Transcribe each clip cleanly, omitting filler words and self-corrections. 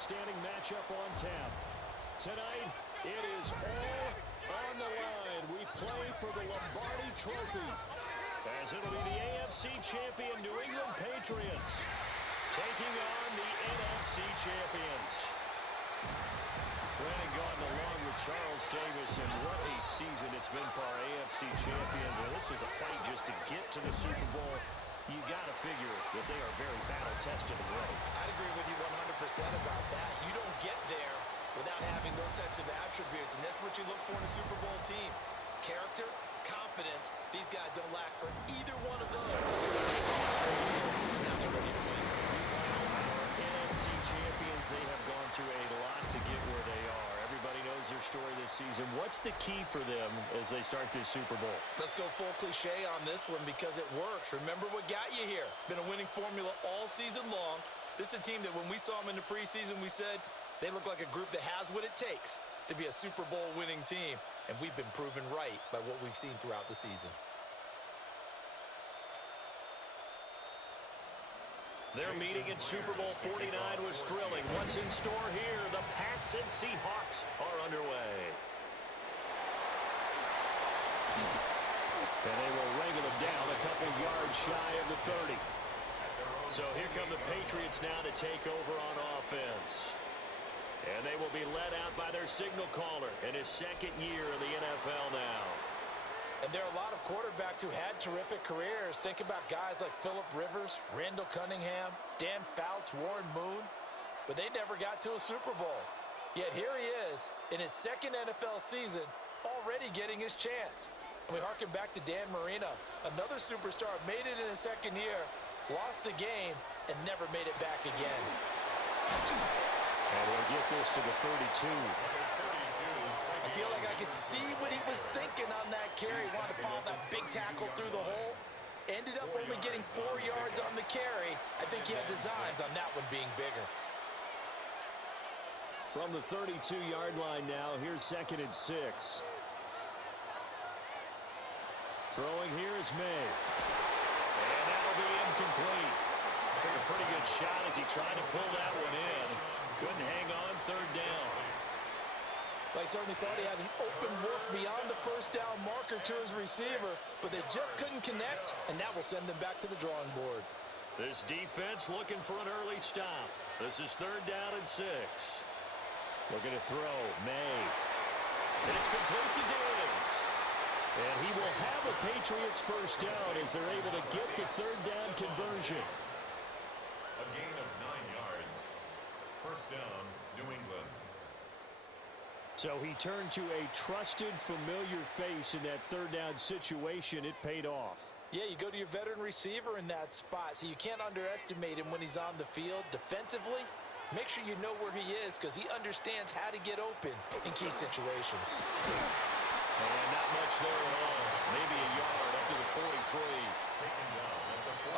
outstanding matchup on tap. Tonight, it is all on the line. We play for the Lombardi Trophy, as it'll be the AFC champion New England Patriots taking on the NFC champions. Brandon Gaudin along with Charles Davis, and what a season it's been for our AFC champions. And this was a fight just to get to the Super Bowl. You got to figure that they are very battle-tested already. I'd agree with you 100% about that. You don't get there without having those types of attributes, and that's what you look for in a Super Bowl team. Character, confidence, these guys don't lack for either one of those. Now they're ready to win. NFC champions, they have gone through a lot to get where they are. Everybody knows their story this season. What's the key for them as they start this Super Bowl? Let's go full cliche on this one because it works. Remember what got you here. Been a winning formula all season long. This is a team that when we saw them in the preseason, we said they look like a group that has what it takes to be a Super Bowl winning team. And we've been proven right by what we've seen throughout the season. Their meeting in Super Bowl 49 was thrilling. What's in store here? The Pats and Seahawks are underway. And they will wrangle them down a couple yards shy of the 30. So here come the Patriots now to take over on offense. And they will be led out by their signal caller in his second year in the NFL now. And there are a lot of quarterbacks who had terrific careers. Think about guys like Phillip Rivers, Randall Cunningham, Dan Fouts, Warren Moon. But they never got to a Super Bowl. Yet here he is in his second NFL season, already getting his chance. And we harken back to Dan Marino, another superstar, made it in his second year, lost the game, and never made it back again. And we'll get this to the 32. I feel like I could see what he was thinking on that carry. Wanted to follow that big tackle through the hole. Ended up only getting 4 yards on the carry. I think he had designs on that one being bigger. From the 32-yard line now, here's 2nd and 6. Throwing here is May. And that'll be incomplete. Took a pretty good shot as he tried to pull that one in. Couldn't hang on, 3rd down. I certainly thought he had an open look beyond the first down marker to his receiver, but they just couldn't connect, and that will send them back to the drawing board. This defense looking for an early stop. This is 3rd down and 6. Looking to throw, May. And it's complete to Diggs. And he will have a Patriots first down as they're able to get the 3rd down conversion. A gain of 9 yards. First down, New England. So he turned to a trusted, familiar face in that 3rd down situation. It paid off. Yeah, you go to your veteran receiver in that spot, so you can't underestimate him when he's on the field. Defensively, make sure you know where he is because he understands how to get open in key situations. And not much there at all. Maybe a yard up to the 43.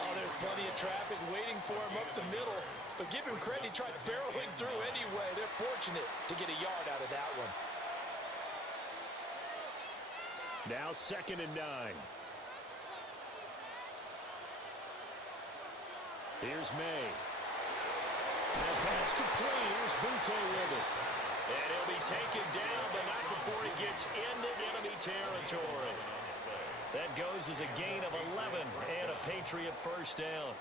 Oh, there's plenty of traffic waiting for him up the middle. But give him credit, he tried barreling through anyway. They're fortunate to get a yard out of that one. Now 2nd and 9. Here's May. And pass complete. Here's Butte with it. And he'll be taken down, but not before he gets into enemy territory. That goes as a gain of 11 and a Patriot first down.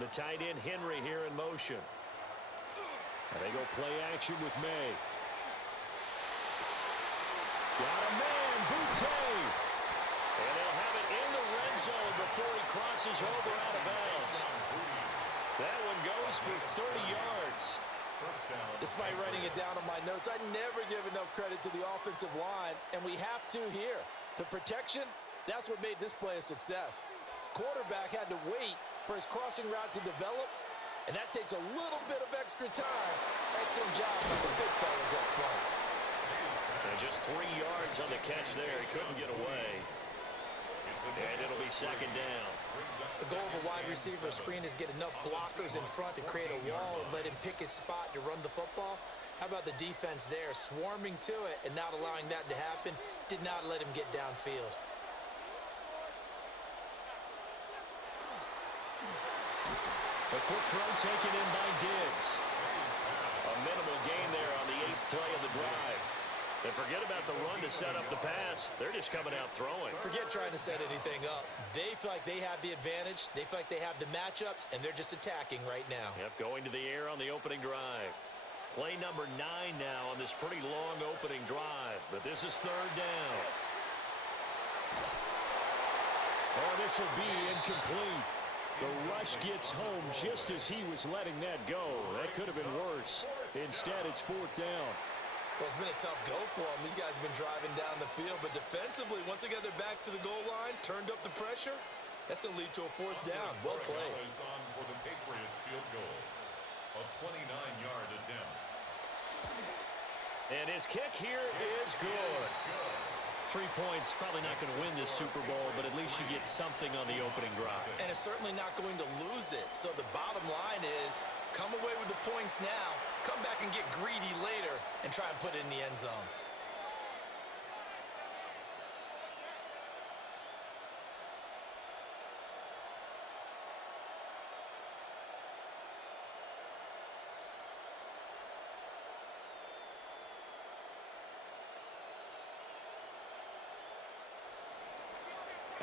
The tight end Henry here in motion. And they go play action with May. Got a man, Butte. And they'll have it in the red zone before he crosses over out of bounds. That one goes for 30 yards. Despite writing it down on my notes, I never give enough credit to the offensive line, and we have to here. The protection, that's what made this play a success. Quarterback had to wait for his crossing route to develop, and that takes a little bit of extra time. Excellent job by the big fellas up front. And just 3 yards on the catch there. He couldn't get away. And it'll be 2nd down. The goal of a wide receiver screen is get enough blockers in front to create a wall and let him pick his spot to run the football. How about the defense there, swarming to it and not allowing that to happen? Did not let him get downfield. A quick throw taken in by Diggs. A minimal gain there on the 8th play of the drive. They forget about the run to set up the pass. They're just coming out throwing. Forget trying to set anything up. They feel like they have the advantage. They feel like they have the matchups, and they're just attacking right now. Yep, going to the air on the opening drive. Play number 9 now on this pretty long opening drive. But this is 3rd down. Oh, this will be incomplete. The rush gets home just as he was letting that go. That could have been worse. Instead, it's 4th down. Well, it's been a tough go for them. These guys have been driving down the field, but defensively, once they got their backs to the goal line, turned up the pressure, that's going to lead to a 4th down. Well played. On for the Patriots field goal. A 29-yard attempt. And his kick here is good. 3 points, probably not going to win this Super Bowl, but at least you get something on the opening drive. And it's certainly not going to lose it. So the bottom line is, come away with the points now, come back and get greedy later, and try and put it in the end zone.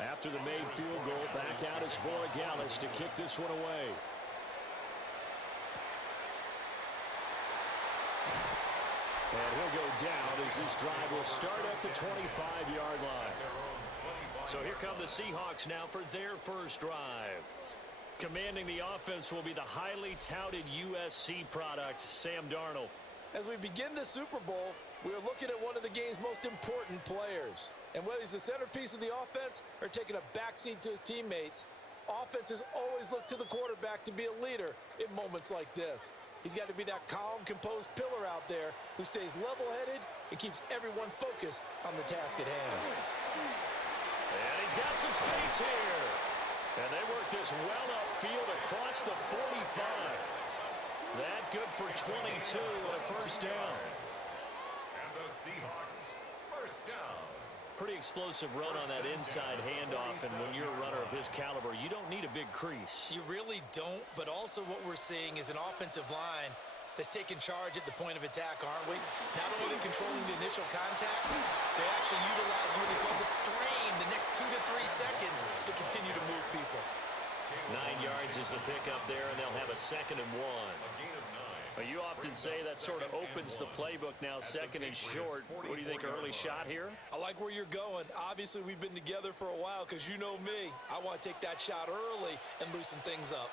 After the made field goal, back out is Borregales to kick this one away. And he'll go down as this drive will start at the 25-yard line. So here come the Seahawks now for their first drive. Commanding the offense will be the highly touted USC product, Sam Darnold. As we begin the Super Bowl, we are looking at one of the game's most important players. And whether he's the centerpiece of the offense or taking a backseat to his teammates, offenses always look to the quarterback to be a leader in moments like this. He's got to be that calm, composed pillar out there who stays level-headed and keeps everyone focused on the task at hand. And he's got some space here. And they work this well upfield across the 45. That good for 22 and a first down. And the Seahawks first down. Pretty explosive run on that inside handoff, and when you're a runner of his caliber, you don't need a big crease. You really don't, but also what we're seeing is an offensive line that's taking charge at the point of attack, aren't we? Not only controlling the initial contact, they're actually utilizing what they call the strain the next 2 to 3 seconds to continue to move people. 9 yards is the pickup there, and they'll have a 2nd and 1. A gain of 9. You often say that sort of opens the playbook now, 2nd and short. What do you think, early shot here? I like where you're going. Obviously, we've been together for a while because you know me. I want to take that shot early and loosen things up.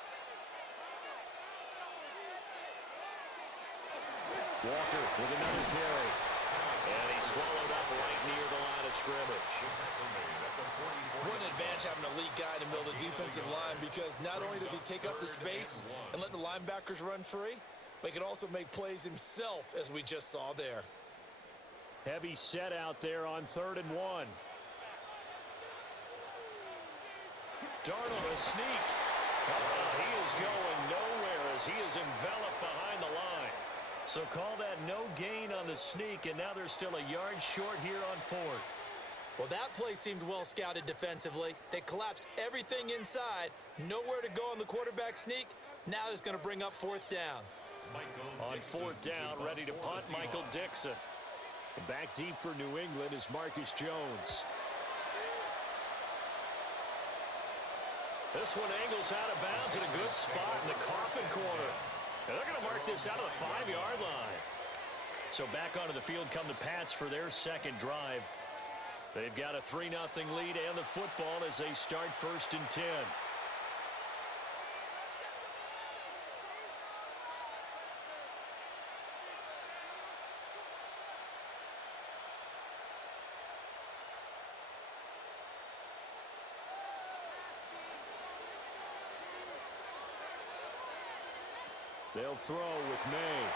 Walker with another carry. And he swallowed up right near the line of scrimmage. What an advantage having a lead guy in the middle of the defensive line, because not only does he take up the space and let the linebackers run free, but he can also make plays himself, as we just saw there. Heavy set out there on 3rd and 1. Darnold a sneak. He is going nowhere as he is enveloped behind the line. So call that no gain on the sneak, and now they're still a yard short here on 4th. Well, that play seemed well scouted defensively. They collapsed everything inside. Nowhere to go on the quarterback sneak. Now it's going to bring up 4th down. On 4th down, ready to punt, Michael Dixon. Back deep for New England is Marcus Jones. This one angles out of bounds in a good spot in the coffin corner. And they're going to mark this out of the 5-yard line. So back onto the field come the Pats for their 2nd drive. They've got a 3-0 lead and the football as they start 1st and 10. They'll throw with Maye.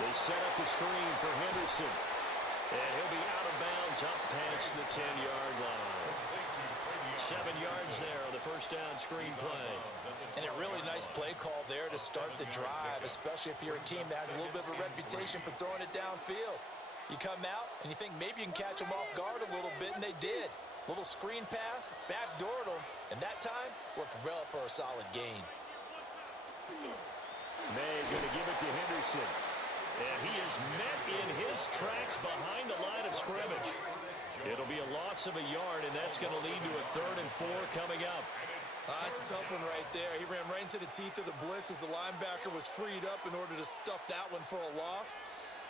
They set up the screen for Henderson. And he'll be out of bounds up past the 10-yard line. 7 yards there on the first down screen play. And a really nice play call there to start the drive, especially if you're a team that has a little bit of a reputation for throwing it downfield. You come out and you think maybe you can catch them off guard a little bit, and they did. Little screen pass, backdoored them, and that time worked well for a solid gain. Maye going to give it to Henderson. And he is met in his tracks behind the line of scrimmage. It'll be a loss of a yard, and that's going to lead to a 3rd and 4 coming up. It's a tough one right there. He ran right into the teeth of the blitz as the linebacker was freed up in order to stuff that one for a loss.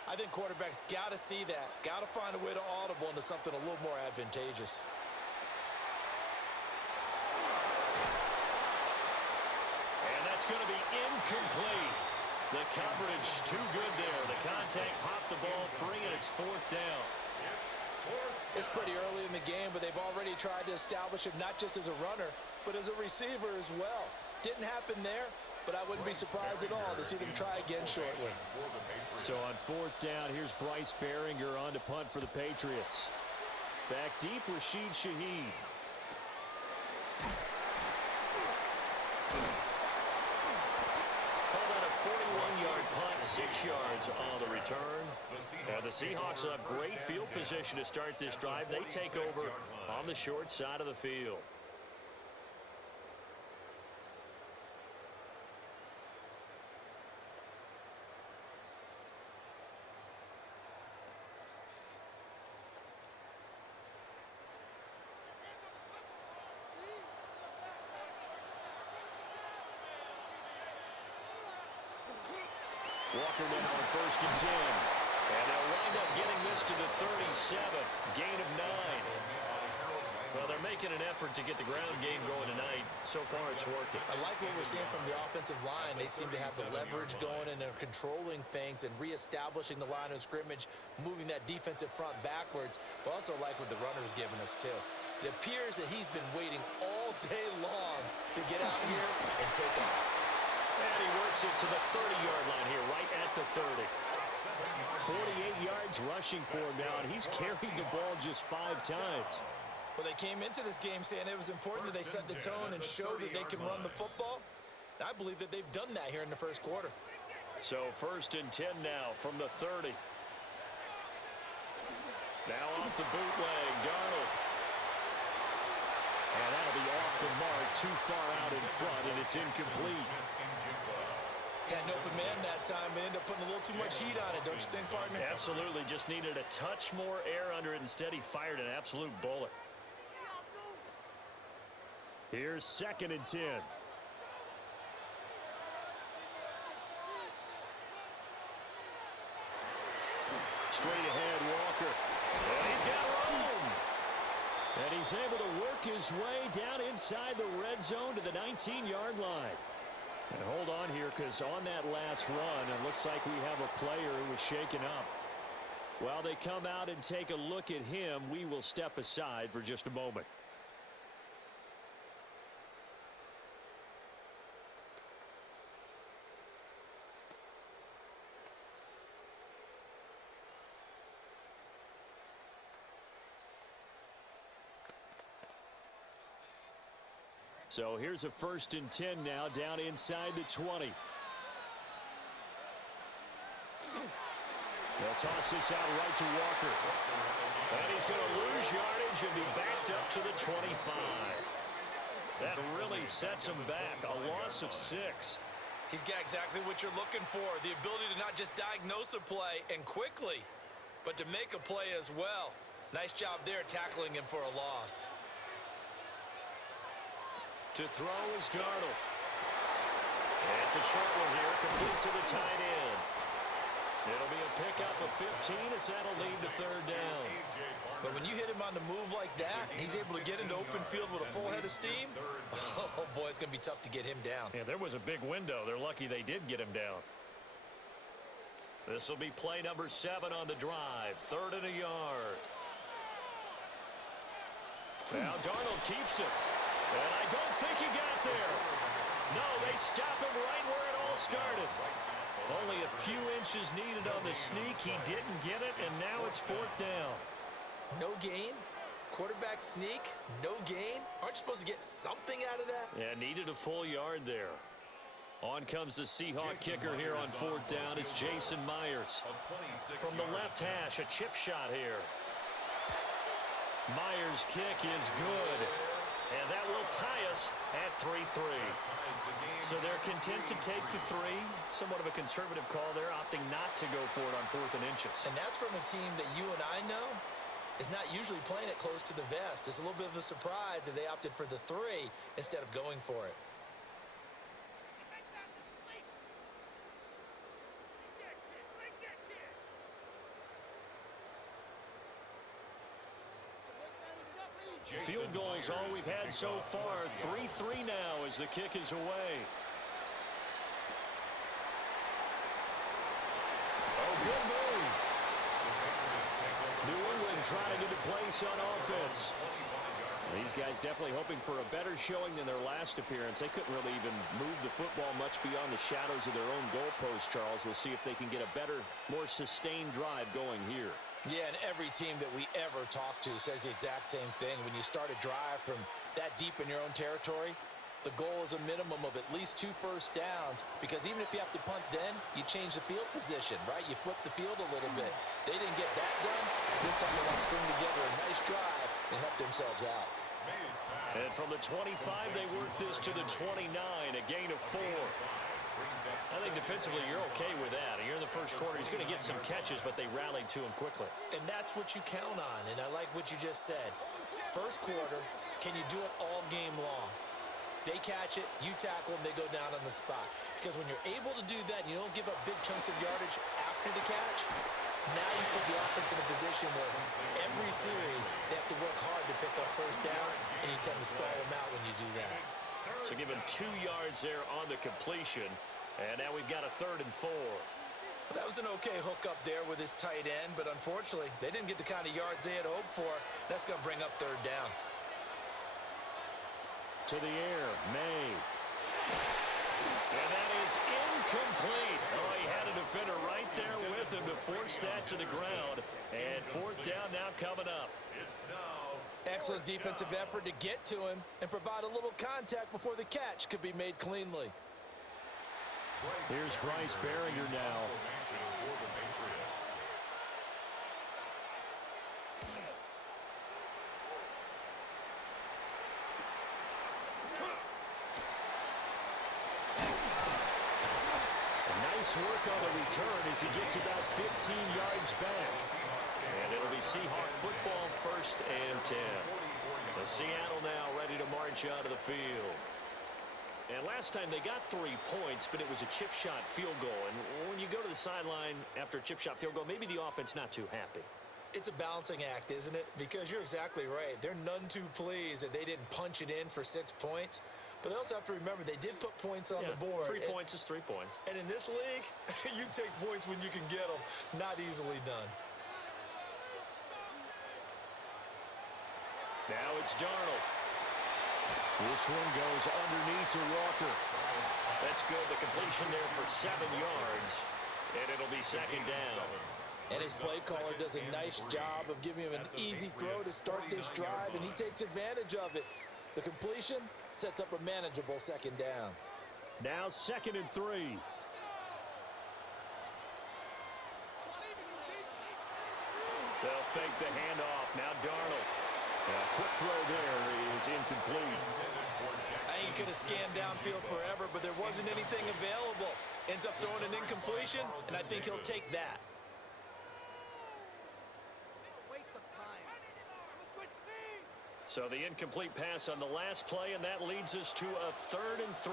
I think quarterbacks got to see that. Got to find a way to audible into something a little more advantageous. And that's going to be incomplete. The coverage too good there. The contact popped the ball free, and it's 4th down. It's pretty early in the game, but they've already tried to establish him not just as a runner, but as a receiver as well. Didn't happen there, but I wouldn't be surprised at all to see them try again shortly. So on 4th down, here's Bryce Behringer on to punt for the Patriots. Back deep, Rashid Shaheed. Called out a 41-yard punt, 6 yards on the return. The Seahawks will have great field position to start this drive. They take over on the short side of the field. Walker now on 1st and 10. And they'll wind up getting this to the 37. Gain of 9. Well, they're making an effort to get the ground game going tonight. So far, it's working. I like what we're seeing from the offensive line. They seem to have the leverage going, and they're controlling things and reestablishing the line of scrimmage, moving that defensive front backwards, but also like what the runner's giving us, too. It appears that he's been waiting all day long to get out here and take off. And he works it to the 30-yard line here, right at the 30. 48 yards rushing for him now, and he's carried the ball just 5 times. Well, they came into this game saying it was important that they set the tone and show that they can run the football. And I believe that they've done that here in the first quarter. So 1st and 10 now from the 30. Now off the bootleg, Darnold. And that'll be off the mark, too far out in front, and it's incomplete. Had an open man that time, but ended up putting a little too much heat on it, don't you think, partner? Absolutely. Just needed a touch more air under it. Instead, he fired an absolute bullet. Here's 2nd and 10. Straight ahead, Walker. And he's got room. And he's able to work his way down inside the red zone to the 19-yard line. And hold on here, because on that last run, it looks like we have a player who was shaken up. While they come out and take a look at him, we will step aside for just a moment. So here's a 1st and 10 now, down inside the 20. They'll toss this out right to Walker. And he's going to lose yardage and be backed up to the 25. That really sets him back. A loss of 6. He's got exactly what you're looking for, the ability to not just diagnose a play and quickly, but to make a play as well. Nice job there tackling him for a loss. To throw is Darnold. And it's a short one here, complete to the tight end. It'll be a pickup of 15 as that'll lead to 3rd down. But when you hit him on the move like that, and he's able to get into open field with a full head of steam, oh boy, it's going to be tough to get him down. Yeah, there was a big window. They're lucky they did get him down. This will be play number 7 on the drive. 3rd and a yard. Now Darnold keeps it. And I don't think he got there. No, they stop him right where it all started. Only a few inches needed on the sneak. He didn't get it, and now it's 4th down. No gain, Quarterback sneak, no gain. Aren't you supposed to get something out of that? Yeah, needed a full yard there. On comes the Seahawk kicker here on fourth down. It's Jason Myers. From the left hash, a chip shot here. Myers' kick is good. And that will tie us at 3-3. So they're content to take the 3. Somewhat of a conservative call there, opting not to go for it on 4th and inches. And that's from a team that you and I know is not usually playing it close to the vest. It's a little bit of a surprise that they opted for the 3 instead of going for it. Field goals all we've had so far. 3-3 now as the kick is away. Oh, good move. New England trying to get a place on offense. These guys definitely hoping for a better showing than their last appearance. They couldn't really even move the football much beyond the shadows of their own goalpost, Charles. We'll see if they can get a better, more sustained drive going here. Yeah, and every team that we ever talk to says the exact same thing. When you start a drive from that deep in your own territory, the goal is a minimum of at least 2 first downs, because even if you have to punt then, you change the field position, right? You flip the field a little bit. They didn't get that done. This time they want to string together a nice drive and help themselves out. And from the 25, they work this to the 29, a gain of 4. I think defensively you're okay with that. You're in the first quarter. He's going to get some catches, but they rallied to him quickly. And that's what you count on, and I like what you just said. First quarter, can you do it all game long? They catch it, you tackle them, they go down on the spot. Because when you're able to do that, you don't give up big chunks of yardage after the catch, now you put the offense in a position where every series they have to work hard to pick up first downs, and you tend to stall them out when you do that. So give him 2 yards there on the completion. And now we've got a 3rd and 4. Well, that was an okay hook up there with his tight end, but unfortunately, they didn't get the kind of yards they had hoped for. That's going to bring up 3rd down. To the air, Maye. And that is incomplete. Oh, he had a defender right there with him to force that to the ground. And 4th down now coming up. Excellent defensive effort to get to him and provide a little contact before the catch could be made cleanly. Here's Bryce Behringer now. Nice work on the return as he gets about 15 yards back. And it'll be Seahawk football, 1st and 10. The Seattle now ready to march out of the field. And last time they got 3 points, but it was a chip shot field goal. And when you go to the sideline after a chip shot field goal, maybe the offense not too happy. It's a balancing act, isn't it? Because you're exactly right. They're none too pleased that they didn't punch it in for 6 points. But they also have to remember they did put points on the board. 3 points is 3 points. And in this league, you take points when you can get them. Not easily done. Now it's Darnold. This one goes underneath to Walker. That's good. The completion there for 7 yards. And it'll be 2nd down. And his play caller does a nice job of giving him an easy throw to start this drive, and he takes advantage of it. The completion sets up a manageable 2nd down. Now 2nd and 3. They'll fake the handoff. Now Darnold. A quick throw there is incomplete. I think he could have scanned downfield forever, but there wasn't anything available. Ends up throwing an incompletion, and I think he'll take that. So the incomplete pass on the last play, and that leads us to a 3rd and 3.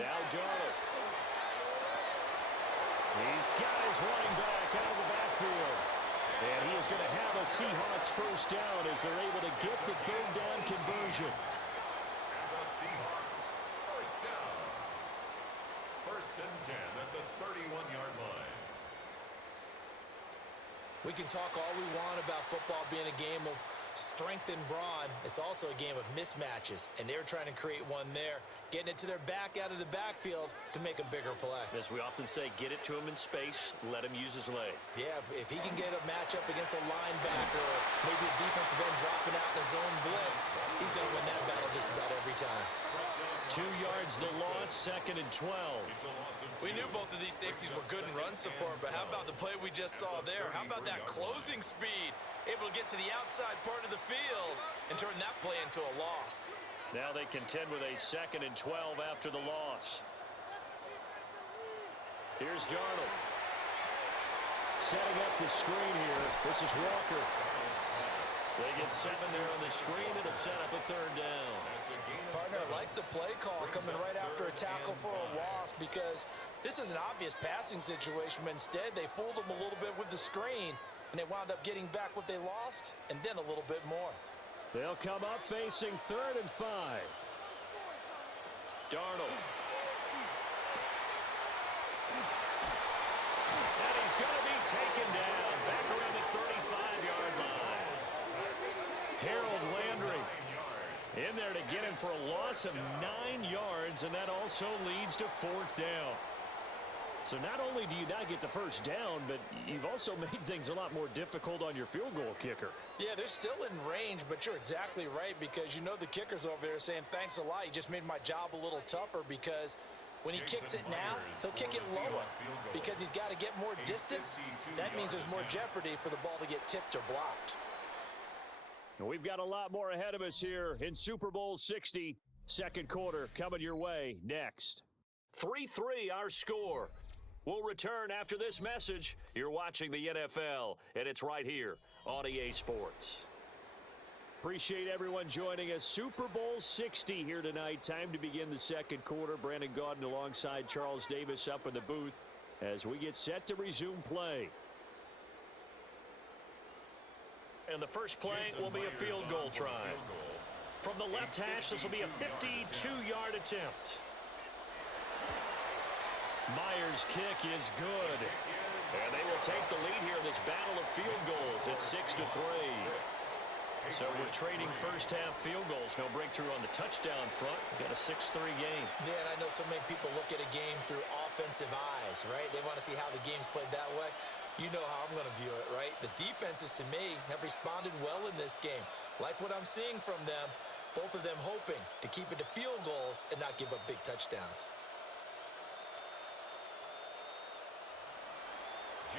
Now Darnold. He's got his running back out of the backfield. And he is going to have a Seahawks 1st down as they're able to get the 3rd down conversion. And the Seahawks 1st down. 1st and 10 at the 31-yard line. We can talk all we want about football being a game of strength and brawn. It's also a game of mismatches, and they're trying to create one there, getting it to their back out of the backfield to make a bigger play. As we often say, get it to him in space, let him use his leg. Yeah, if he can get a matchup against a linebacker or maybe a defensive end dropping out in a zone blitz, he's going to win that battle just about every time. 2 yards the loss, 2nd and 12. We knew both of these safeties were good in run support, but how about the play we just saw there? How about that closing speed? Able to get to the outside part of the field and turn that play into a loss. Now they contend with a 2nd and 12 after the loss. Here's Darnold. Setting up the screen here. This is Walker. They get 7 there on the screen. It'll set up a 3rd down. Partner, I like the play call coming right after a tackle for a loss because this is an obvious passing situation, but instead they fooled them a little bit with the screen, and they wound up getting back what they lost and then a little bit more. They'll come up facing 3rd and 5. Darnold. And he's going to be taken down back around the 35-yard line. Harold Landry in there to get him for a loss of 9 yards, and that also leads to 4th down. So not only do you not get the 1st down, but you've also made things a lot more difficult on your field goal kicker. Yeah, they're still in range, but you're exactly right because you know the kicker's over there saying, thanks a lot, you just made my job a little tougher because when he kicks it now, he'll kick it lower because he's got to get more distance. That means there's more jeopardy for the ball to get tipped or blocked. We've got a lot more ahead of us here in Super Bowl 60. 2nd quarter coming your way next. 3-3 our score. We'll return after this message. You're watching the NFL, and it's right here on EA Sports. Appreciate everyone joining us. Super Bowl 60 here tonight. Time to begin the 2nd quarter. Brandon Gaudin alongside Charles Davis up in the booth as we get set to resume play. And the first play will be a field goal try. From the left hash, this will be a 52-yard attempt. Myers' kick is good. And they will take the lead here in this battle of field goals. It's 6-3. So we're trading first-half field goals. No breakthrough on the touchdown front. Got a 6-3 game. Yeah, and I know so many people look at a game through offensive eyes, right? They want to see how the game's played that way. You know how I'm going to view it, right? The defenses, to me, have responded well in this game. Like what I'm seeing from them, both of them hoping to keep it to field goals and not give up big touchdowns.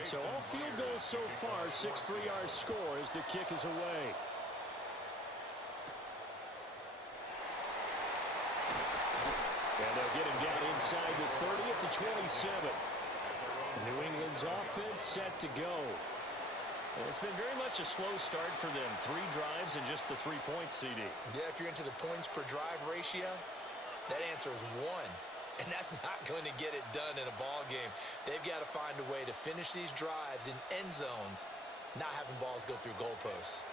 So all field goals so far, 6-3 our score as the kick is away. And they'll get him down inside the 30 at the 27. New England's offense set to go. And it's been very much a slow start for them. 3 drives and just the 3 points, CD. Yeah, if you're into the points per drive ratio, that answer is 1. And that's not going to get it done in a ball game. They've got to find a way to finish these drives in end zones, not having balls go through goalposts.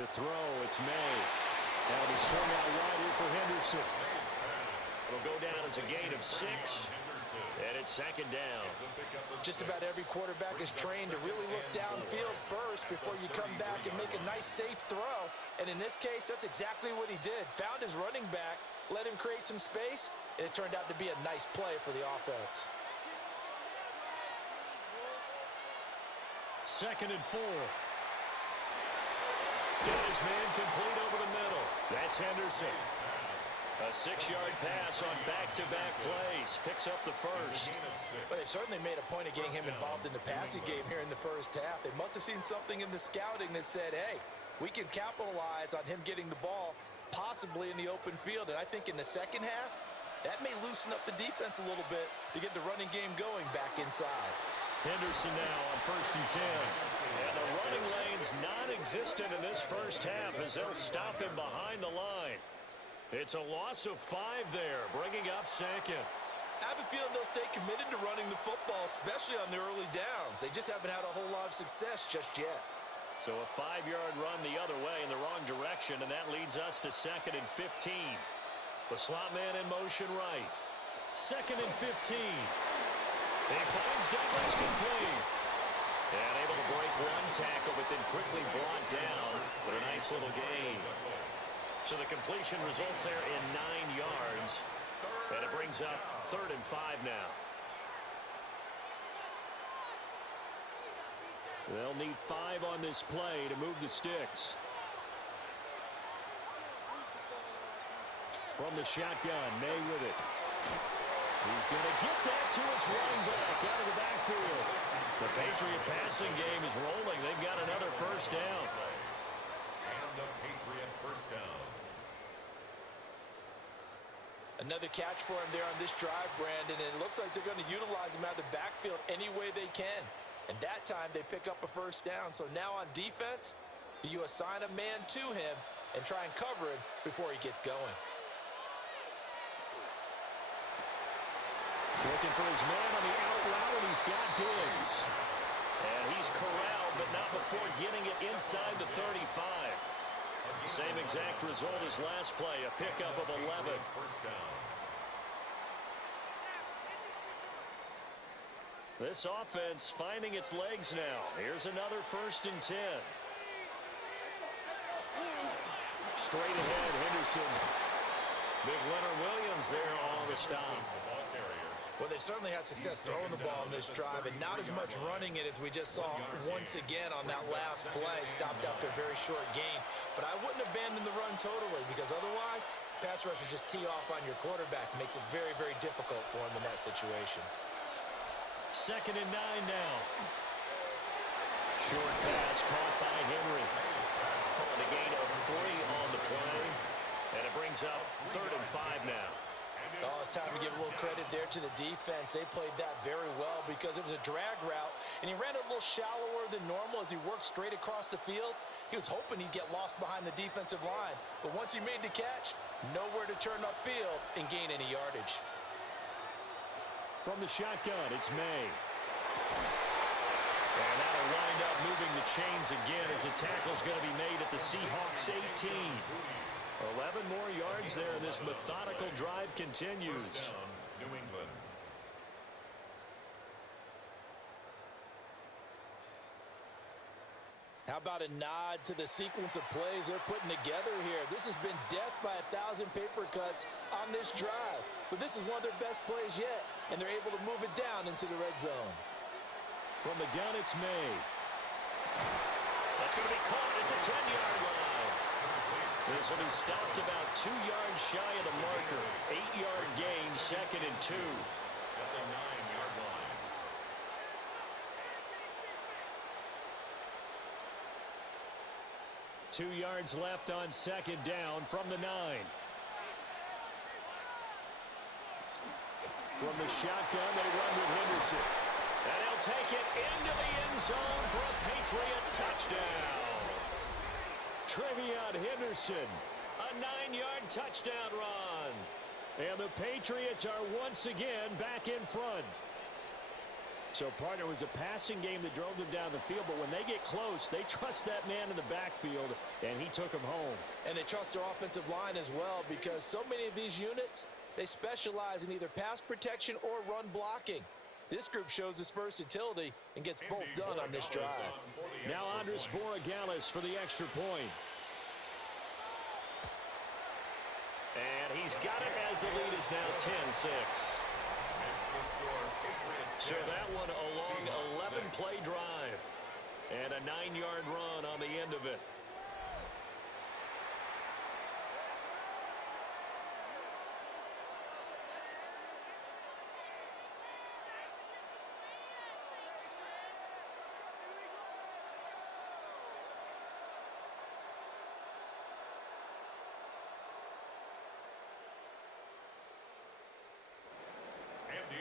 To throw, it's May. Now he swung out wide here for Henderson. It'll go down as a gain of 6. And it's 2nd down. Just about every quarterback is trained to really look downfield first before you come back and make a nice, safe throw. And in this case, that's exactly what he did. Found his running back, let him create some space, and it turned out to be a nice play for the offense. 2nd and 4. Got his man complete over the middle. That's Henderson. A 6-yard pass on back-to-back plays. Picks up the first. But they certainly made a point of getting him involved in the passing game here in the first half. They must have seen something in the scouting that said, hey, we can capitalize on him getting the ball, possibly in the open field. And I think in the second half, that may loosen up the defense a little bit to get the running game going back inside. Henderson now on 1st and 10. And the running lane's non-existent in this first half as they'll stop him behind the line. It's a loss of 5 there, bringing up 2nd. I have a feeling they'll stay committed to running the football, especially on the early downs. They just haven't had a whole lot of success just yet. So a 5-yard run the other way in the wrong direction, and that leads us to 2nd and 15. The slot man in motion right. 2nd and 15. He finds Douglas complete. And able to break one tackle, but then quickly brought down with a nice little gain. So the completion results there in 9 yards. And it brings up 3rd and 5 now. They'll need 5 on this play to move the sticks. From the shotgun, Maye with it. He's going to get that to his running back out of the backfield. The Patriot passing game is rolling. They've got another first down. And the Patriot first down. Another catch for him there on this drive, Brandon, and it looks like they're going to utilize him out of the backfield any way they can. And that time they pick up a first down. So now on defense, do you assign a man to him and try and cover him before he gets going? Looking for his man on the out route, and he's got Diggs. And he's corralled, but not before getting it inside the 35. Same exact result as last play, a pickup of 11. First down. This offense finding its legs now. Here's another 1st and 10. Straight ahead, Henderson. Big Leonard Williams there on the stop. Well, they certainly had success throwing the ball in this drive, and not as much running it as we just saw once again on that last play. Stopped after a very short gain. But I wouldn't abandon the run totally, because otherwise, pass rushers just tee off on your quarterback. Makes it very, very difficult for him in that situation. 2nd and 9 now. Short pass caught by Henry. Calling a gain of 3 on the play. And it brings up 3rd and 5 now. Oh, it's time to give a little credit there to the defense. They played that very well because it was a drag route, and he ran a little shallower than normal as he worked straight across the field. He was hoping he'd get lost behind the defensive line, but once he made the catch, nowhere to turn upfield and gain any yardage. From the shotgun, it's Maye. And that'll wind up moving the chains again as the tackle's going to be made at the Seahawks 18. 11 more yards there. This methodical drive continues. New England. How about a nod to the sequence of plays they're putting together here? This has been death by 1,000 paper cuts on this drive. But this is one of their best plays yet, and they're able to move it down into the red zone. From the gun, it's Maye. That's going to be caught at the 10-yard line. This will be stopped about 2 yards shy of the marker. 8-yard gain, 2nd and 2. At the 9-yard line. Two yards left on 2nd down from the 9. From the shotgun, they run with Henderson. And he'll take it into the end zone for a Patriot touchdown. Trevion Henderson. A 9-yard touchdown run. And the Patriots are once again back in front. So, partner, it was a passing game that drove them down the field, but when they get close, they trust that man in the backfield, and he took them home. And they trust their offensive line as well, because so many of these units, they specialize in either pass protection or run blocking. This group shows its versatility and gets both done on this drive. Now Andres Borregales for the extra point. And he's got it as the lead is now 10-6. So that one a long 11-play drive. And a 9-yard run on the end of it.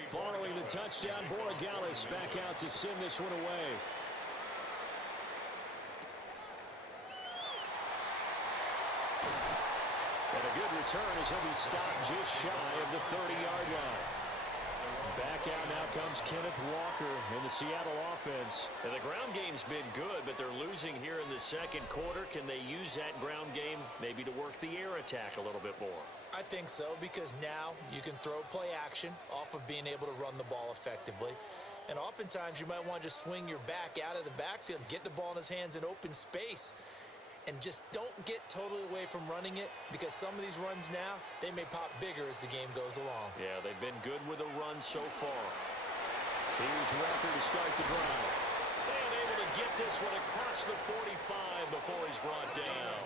Following the touchdown, Borregales back out to send this one away. And a good return as he'll be stopped just shy of the 30-yard line. Back out now comes Kenneth Walker in the Seattle offense. And the ground game's been good, but they're losing here in the second quarter. Can they use that ground game maybe to work the air attack a little bit more? I think so, because now you can throw play action off of being able to run the ball effectively. And oftentimes you might want to just swing your back out of the backfield and get the ball in his hands in open space. And just don't get totally away from running it, because some of these runs now, they may pop bigger as the game goes along. Yeah, they've been good with a run so far. Here's Walker to start the drive. And able to get this one across the 45 before he's brought down.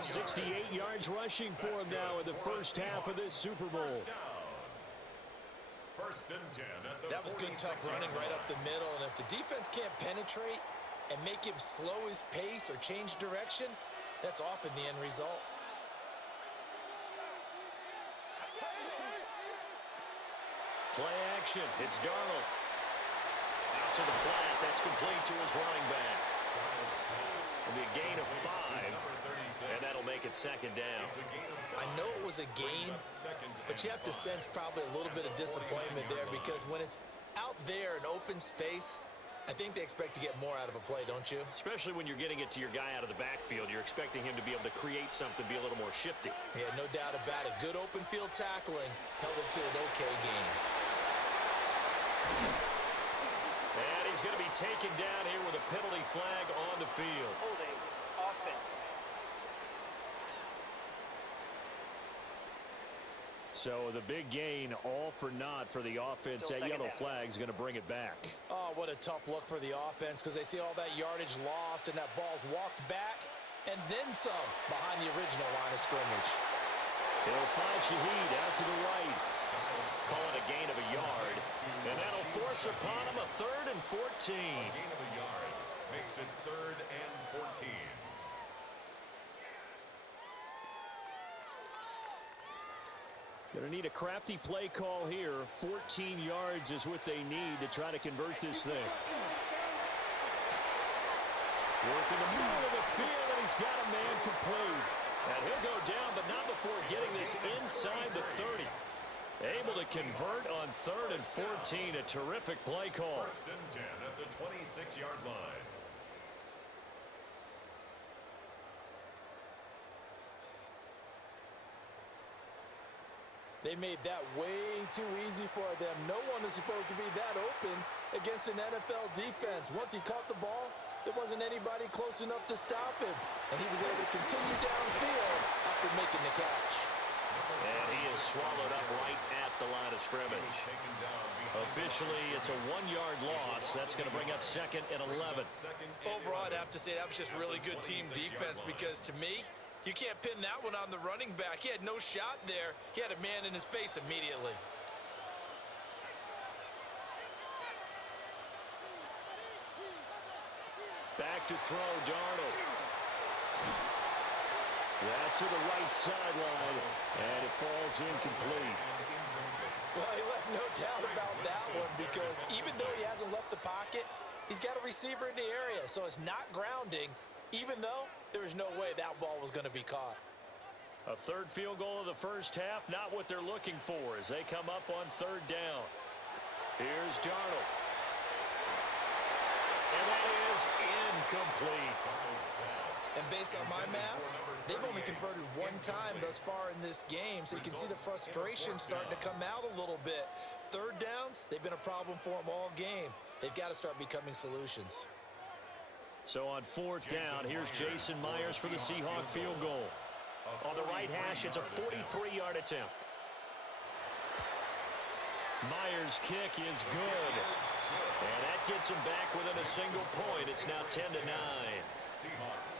68 yards rushing for him now in the first half of this Super Bowl. First and 10 at the That was good, tough running right up the middle. And if the defense can't penetrate and make him slow his pace or change direction, that's often the end result. Play action. It's Darnold. Out to the flat. That's complete to his running back. It'll be a gain of 5, and that'll make it second down. I know it was a gain, but you have to sense probably a little bit of disappointment there, because when it's out there in open space, I think they expect to get more out of a play, don't you? Especially when you're getting it to your guy out of the backfield. You're expecting him to be able to create something, be a little more shifty. Yeah, no doubt about it. Good open field tackling held it to an okay game. And he's going to be taken down here with a penalty flag on the field. Holding offense. So the big gain, all for naught for the offense. Still That yellow second down. flag's going to bring it back. Oh, what a tough look for the offense, because they see all that yardage lost and that ball's walked back and then some behind the original line of scrimmage. They'll find Shaheed out to the right. Call it a gain of a yard. And that'll force upon him a 3rd and 14. Gain of a yard makes it 3rd and 14. Going to need a crafty play call here. 14 yards is what they need to try to convert this thing. Work in the middle of the field, and he's got a man complete. And he'll go down, but not before getting this inside the 30. Able to convert on 3rd and 14. A terrific play call. First and 10 at the 26-yard line. They made that way too easy for them. No one is supposed to be that open against an NFL defense. Once he caught the ball, there wasn't anybody close enough to stop him, and he was able to continue downfield after making the catch. And he is swallowed up right at the line of scrimmage. Officially, it's a 1-yard loss. That's going to bring up 2nd and 11. Overall, I'd have to say that was just really good team defense, because to me, you can't pin that one on the running back. He had no shot there. He had a man in his face immediately. Back to throw, Darnold. That's to the right sideline, and it falls incomplete. Well, he left no doubt about that one, because even though he hasn't left the pocket, he's got a receiver in the area, so it's not grounding, even though there was no way that ball was going to be caught. A 3rd field goal of the first half, not what they're looking for as they come up on 3rd down. Here's Darnold. And that is incomplete. And based on my math, they've only converted 1 time thus far in this game, so you can see the frustration starting to come out a little bit. 3rd downs, they've been a problem for them all game. They've got to start becoming solutions. So on 4th down, here's Jason Myers for the Seahawk field goal. On the right hash, it's a 43-yard attempt. Myers' kick is good. And that gets him back within a single point. It's now 10-9.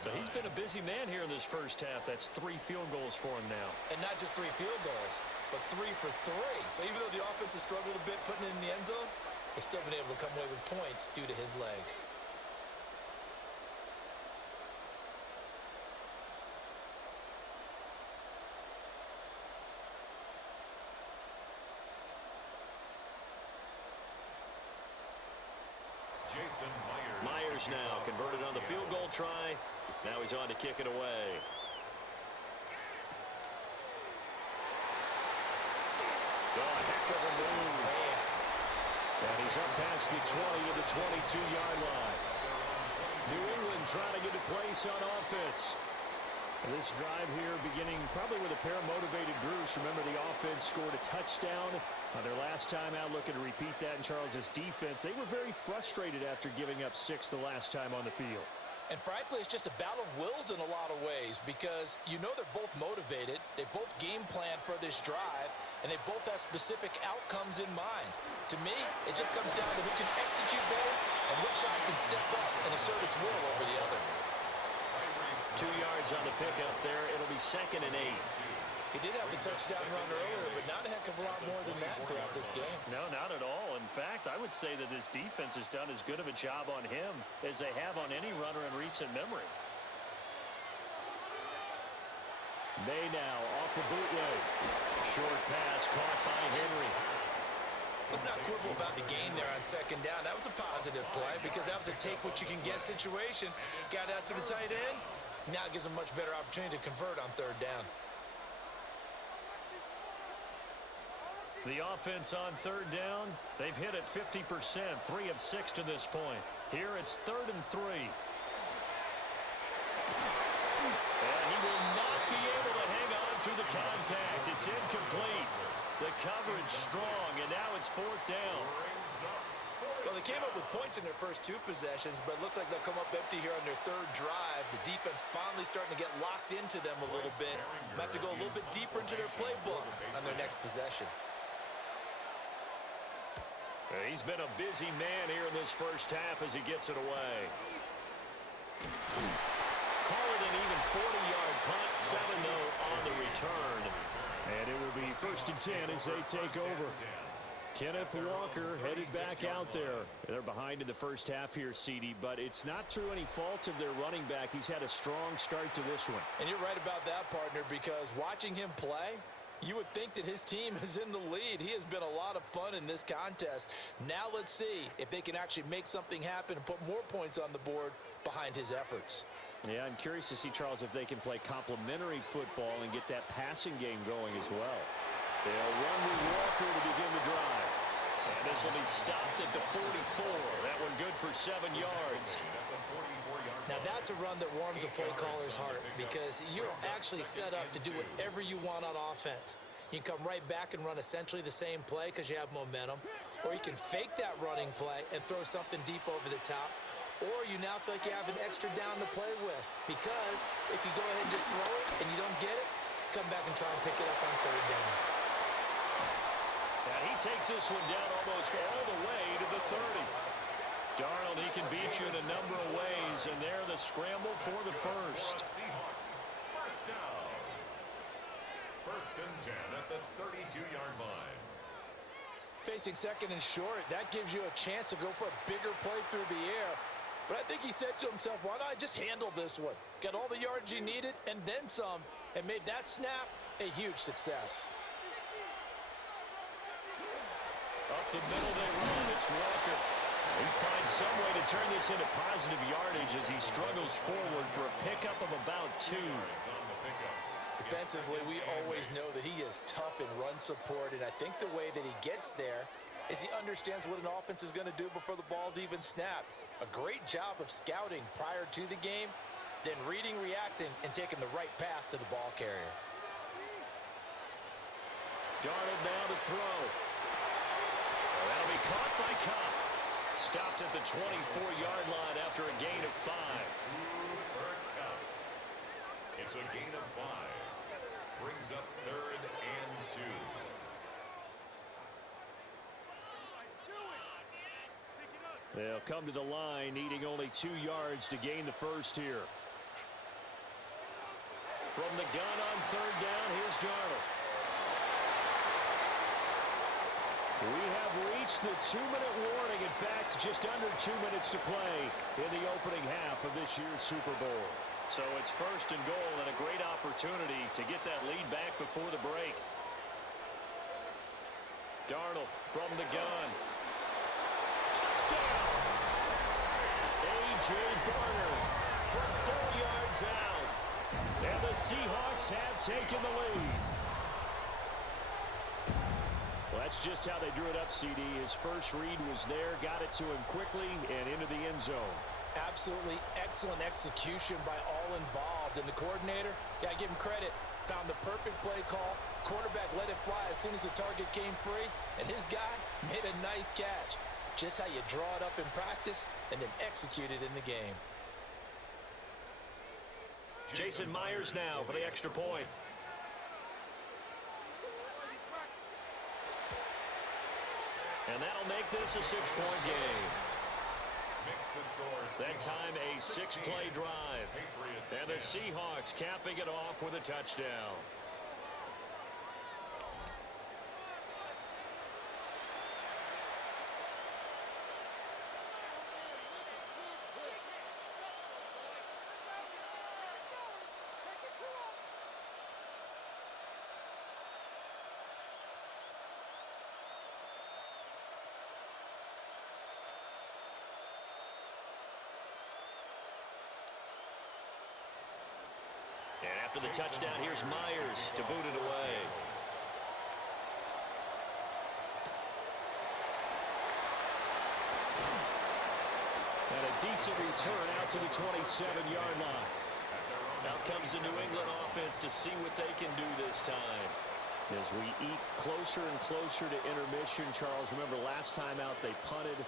So he's been a busy man here in this first half. That's 3 field goals for him now. And not just 3 field goals, but 3 for 3. So even though the offense has struggled a bit putting it in the end zone, they've still been able to come away with points due to his leg. Myers now converted on the field goal try. Now he's on to kick it away. Oh, heck of a move. And he's up past the 20 to the 22-yard line. New England trying to get a place on offense. This drive here beginning probably with a pair of motivated groups. Remember, the offense scored a touchdown On their last time out, looking to repeat that in Charles' defense, they were very frustrated after giving up 6 the last time on the field. And frankly, it's just a battle of wills in a lot of ways because you know they're both motivated, they both game plan for this drive, and they both have specific outcomes in mind. To me, it just comes down to who can execute better and which side can step up and assert its will over the other. 2 yards on the pickup there. It'll be 2nd and 8. He did have the touchdown run earlier, but not a heck of a lot more than that throughout this game. No, not at all. In fact, I would say that this defense has done as good of a job on him as they have on any runner in recent memory. Maye now off the bootleg. Short pass caught by Henry. Let's not quibble about the gain there on 2nd down. That was a positive play because that was a take-what-you-can-get situation. Got out to the tight end. Now it gives him a much better opportunity to convert on 3rd down. The offense on 3rd down, they've hit it 50%, 3 of 6 to this point. Here it's 3rd and 3. And he will not be able to hang on to the contact. It's incomplete. The coverage strong, and now it's 4th down. Well, they came up with points in their first 2 possessions, but it looks like they'll come up empty here on their 3rd drive. The defense finally starting to get locked into them a little bit. They'll have to go a little bit deeper into their playbook on their next possession. He's been a busy man here in this first half as he gets it away. Call it an even 40-yard punt, 7-0 on the return. And it will be 1st and 10 as they take over. Kenneth Walker headed back out there. They're behind in the first half here, CD, but it's not through any fault of their running back. He's had a strong start to this one. And you're right about that, partner, because watching him play, you would think that his team is in the lead. He has been a lot of fun in this contest. Now let's see if they can actually make something happen and put more points on the board behind his efforts. Yeah, I'm curious to see, Charles, if they can play complementary football and get that passing game going as well. They'll run with Walker to begin the drive. And this will be stopped at the 44. That one good for 7 yards. Now that's a run that warms a play caller's heart because you're actually set up to do whatever you want on offense. You can come right back and run essentially the same play because you have momentum, or you can fake that running play and throw something deep over the top, or you now feel like you have an extra down to play with because if you go ahead and just throw it and you don't get it, come back and try and pick it up on 3rd down. And he takes this one down almost all the way to the 30. Darnold, he can beat you in a number of ways, and there the scramble for the first. Seahawks, first down. 1st and 10 at the 32-yard line. Facing 2nd and short, that gives you a chance to go for a bigger play through the air. But I think he said to himself, why not just handle this one? Got all the yards he needed and then some, and made that snap a huge success. Up the middle they run. It's Walker. He finds some way to turn this into positive yardage as he struggles forward for a pickup of about 2. Defensively, we always know that he is tough in run support, and I think the way that he gets there is he understands what an offense is going to do before the ball's even snapped. A great job of scouting prior to the game, then reading, reacting, and taking the right path to the ball carrier. Darnold now to throw. That'll be caught by Cobb. Stopped at the 24-yard line after a gain of 5. It's a gain of 5. Brings up 3rd and 2. They'll come to the line, needing only 2 yards to gain the first here. From the gun on 3rd down, here's Darnold. We have reached the 2-minute warning. In fact, just under 2 minutes to play in the opening half of this year's Super Bowl. So it's 1st and goal and a great opportunity to get that lead back before the break. Darnold from the gun. Touchdown! A.J. Barner from 4 yards out. And the Seahawks have taken the lead. Well, that's just how they drew it up, CD. His first read was there, got it to him quickly, and into the end zone. Absolutely excellent execution by all involved. And the coordinator, gotta give him credit, found the perfect play call, quarterback let it fly as soon as the target came free, and his guy made a nice catch. Just how you draw it up in practice and then execute it in the game. Jason Myers now for the extra point. And that'll make this a 6-point game. That time a 6-play drive. And the Seahawks capping it off with a touchdown. And after the touchdown, here's Myers to boot it away. And a decent return out to the 27-yard line. Out comes the New England offense to see what they can do this time. As we eat closer and closer to intermission, Charles, remember last time out they punted.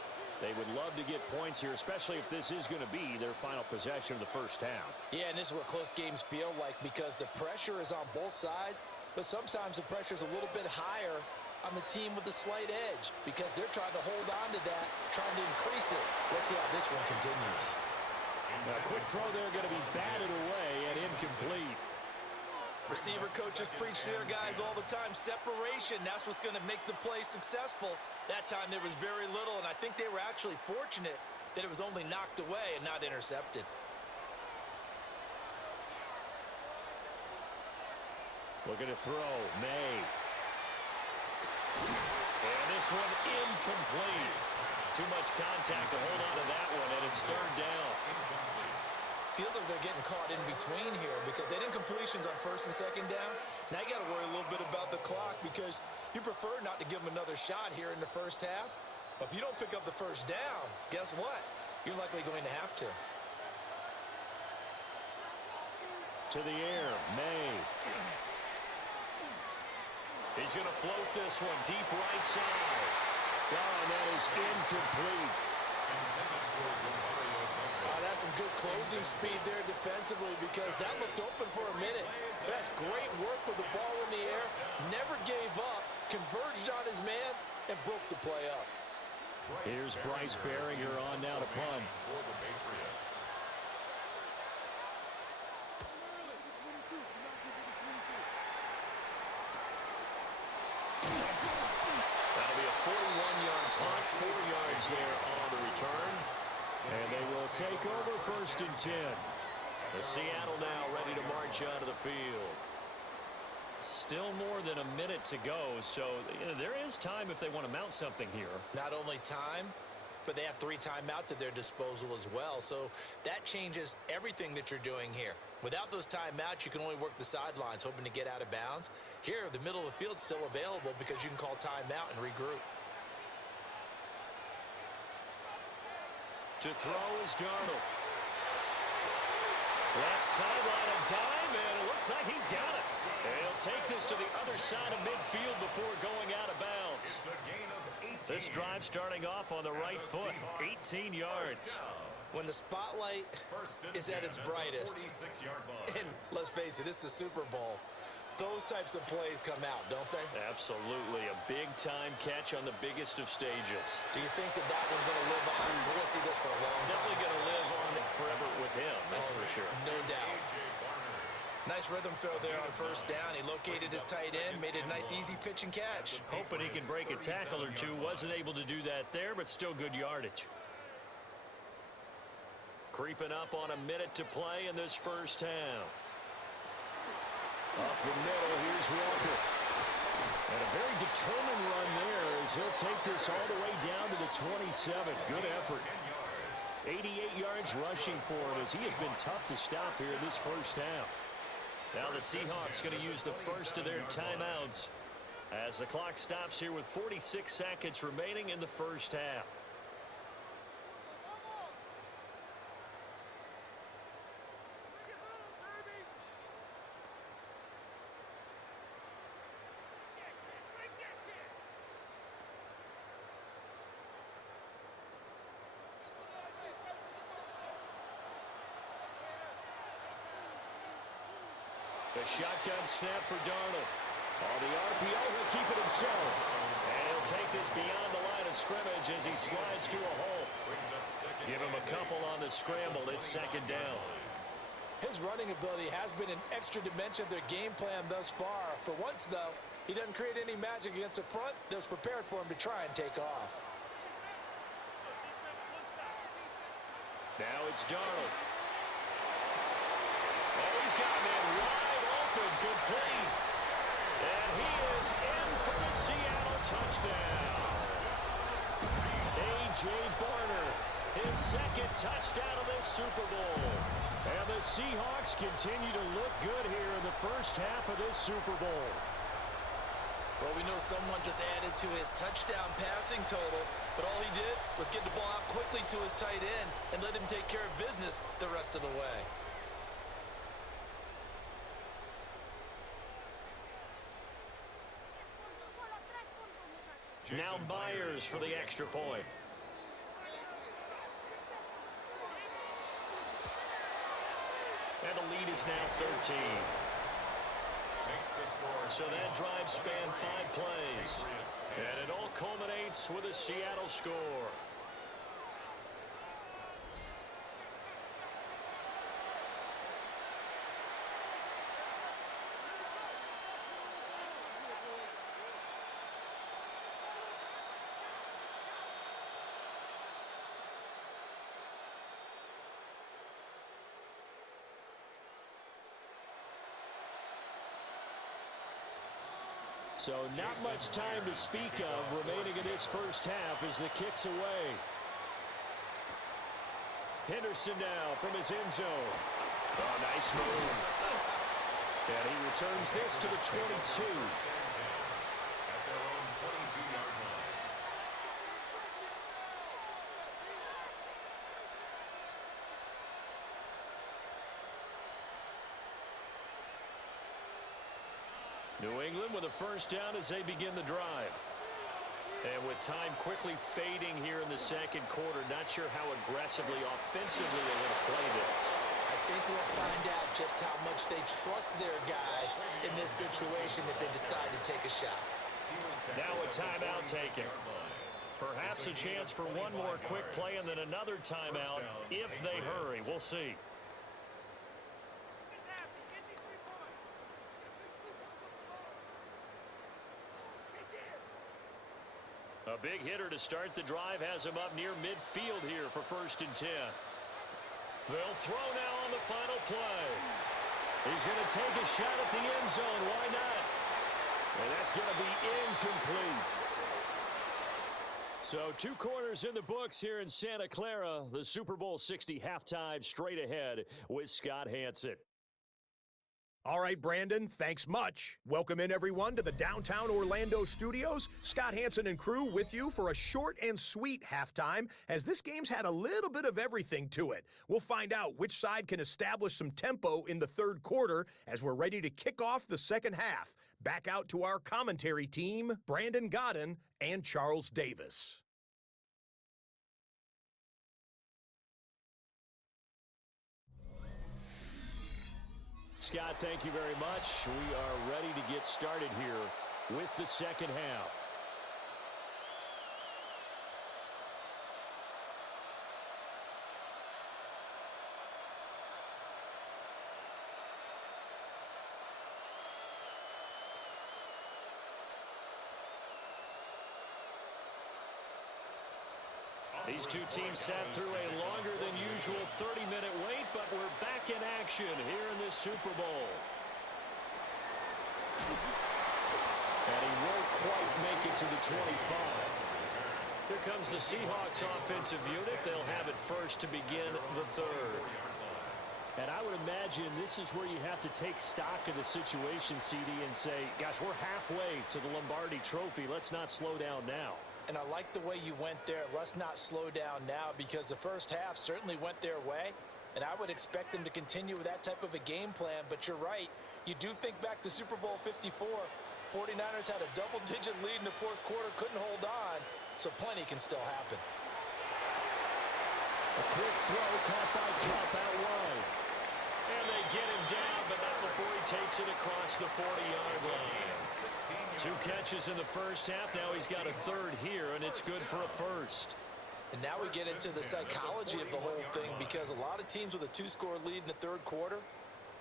They would love to get points here, especially if this is going to be their final possession of the first half. Yeah, and this is what close games feel like because the pressure is on both sides, but sometimes the pressure is a little bit higher on the team with the slight edge because they're trying to hold on to that, trying to increase it. Let's see how this one continues. A quick throw there going to be batted away and incomplete. Receiver coaches preach to their guys all the time. Separation, that's what's going to make the play successful. That time there was very little, and I think they were actually fortunate that it was only knocked away and not intercepted. Looking to throw, May. And this one incomplete. Too much contact to hold on to that one, and it's third down. Feels like they're getting caught in between here because they did incompletions on first and second down. Now you got to worry a little bit about the clock because you prefer not to give them another shot here in the first half. But if you don't pick up the first down, guess what? You're likely going to have to. To the air, May. He's going to float this one deep right side. Oh, and that is incomplete. That's some good closing speed there defensively because that looked open for a minute. That's great work with the ball in the air. Never gave up, converged on his man, and broke the play up. Here's Bryce Behringer on now to punt. That'll be a 41-yard punt, 4 yards there on the return. And they will take over first and 10. The Seattle now ready to march out of the field. Still more than a minute to go, so there is time if they want to mount something here. Not only time, but they have 3 timeouts at their disposal as well. So that changes everything that you're doing here. Without those timeouts, you can only work the sidelines, hoping to get out of bounds. Here, the middle of the field's still available because you can call timeout and regroup. To throw is Darnold. Left sideline, a dive, and it looks like he's got it. And he'll take this to the other side of midfield before going out of bounds. This drive starting off on the right foot, 18 yards. When the spotlight is at its brightest, and let's face it, it's the Super Bowl, those types of plays come out, don't they? Absolutely. A big-time catch on the biggest of stages. Do you think that that one's going to live on? We're going to see this for a long time. Definitely going to live on forever with him, that's for sure. No doubt. Nice rhythm throw there on first down. He located his tight end, made it a nice, easy pitch and catch. Hoping he can break a tackle or two. Wasn't able to do that there, but still good yardage. Creeping up on a minute to play in this first half. Up the middle, here's Walker. And a very determined run there as he'll take this all the way down to the 27. Good effort. 88 yards rushing for him as he has been tough to stop here this first half. Now the Seahawks going to use the first of their timeouts as the clock stops here with 46 seconds remaining in the first half. The shotgun snap for Darnold. On the RPO, he'll keep it himself. And he'll take this beyond the line of scrimmage as he slides to a hole. Give him a couple on the scramble. It's second down. His running ability has been an extra dimension of their game plan thus far. For once, though, he doesn't create any magic against the front that's prepared for him to try and take off. Now it's Darnold. Oh, he's got him wide open, complete. And he is in for the Seattle touchdown. A.J. Barner, his second touchdown of this Super Bowl. And the Seahawks continue to look good here in the first half of this Super Bowl. Well, we know someone just added to his touchdown passing total, but all he did was get the ball out quickly to his tight end and let him take care of business the rest of the way. Now Myers for the extra point. And the lead is now 13. So that drive spanned 5 plays. And it all culminates with a Seattle score. So not much time to speak of remaining in this first half as the kick's away. Henderson now from his end zone. Oh, nice move. And he returns this to the 22. At their own 22-yard line. New England with a first down as they begin the drive. And with time quickly fading here in the second quarter, not sure how aggressively, offensively they're going to play this. I think we'll find out just how much they trust their guys in this situation if they decide to take a shot. Now a timeout taken. Perhaps a chance for one more quick play and then another timeout if they hurry. We'll see. A big hitter to start the drive has him up near midfield here for 1st and 10. They'll throw now on the final play. He's going to take a shot at the end zone. Why not? And that's going to be incomplete. So 2 corners in the books here in Santa Clara. The Super Bowl 60 halftime straight ahead with Scott Hanson. All right, Brandon, thanks much. Welcome in, everyone, to the downtown Orlando studios. Scott Hanson and crew with you for a short and sweet halftime, as this game's had a little bit of everything to it. We'll find out which side can establish some tempo in the third quarter as we're ready to kick off the second half. Back out to our commentary team, Brandon Godden and Charles Davis. Scott, thank you very much. We are ready to get started here with the second half. These two teams sat through a longer than usual 30-minute wait, but we're back in action here in this Super Bowl. And he won't quite make it to the 25. Here comes the Seahawks offensive unit. They'll have it first to begin the third. And I would imagine this is where you have to take stock of the situation, CD, and say, gosh, we're halfway to the Lombardi Trophy. Let's not slow down now. And I like the way you went there. Let's not slow down now, because the first half certainly went their way. And I would expect them to continue with that type of a game plan. But you're right. You do think back to Super Bowl 54. 49ers had a double-digit lead in the fourth quarter, couldn't hold on. So plenty can still happen. A quick throw caught by Cup out wide. And they get him down, but not before he takes it across the 40-yard line. 2 catches in the first half. Now he's got a third here, and it's good for a first. And now we get into the psychology of the whole thing, because a lot of teams with a 2-score lead in the third quarter,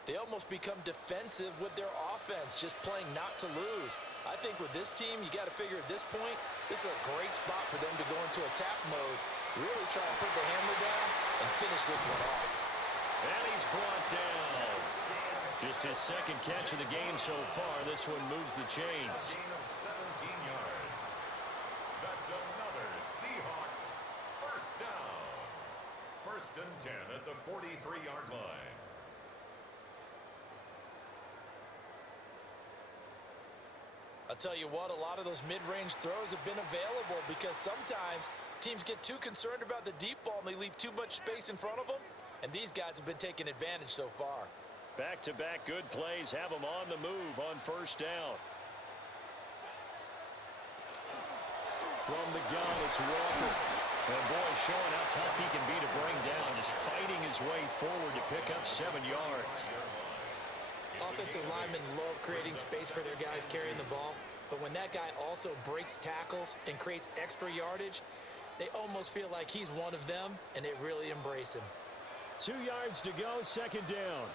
they almost become defensive with their offense, just playing not to lose. I think with this team, you got to figure at this point, this is a great spot for them to go into attack mode, really try and put the hammer down and finish this one off. And he's brought down. Just his second catch of the game so far. This one moves the chains. Gain of 17 yards. That's another Seahawks first down. 1st and 10 at the 43-yard line. I'll tell you what, a lot of those mid-range throws have been available because sometimes teams get too concerned about the deep ball and they leave too much space in front of them, and these guys have been taking advantage so far. Back-to-back good plays have him on the move on first down. From the gun, it's Walker. And boy, showing how tough he can be to bring down, just fighting his way forward to pick up 7 yards. Offensive linemen love creating space for their guys carrying the ball, but when that guy also breaks tackles and creates extra yardage, they almost feel like he's one of them, and they really embrace him. 2 yards to go, second down.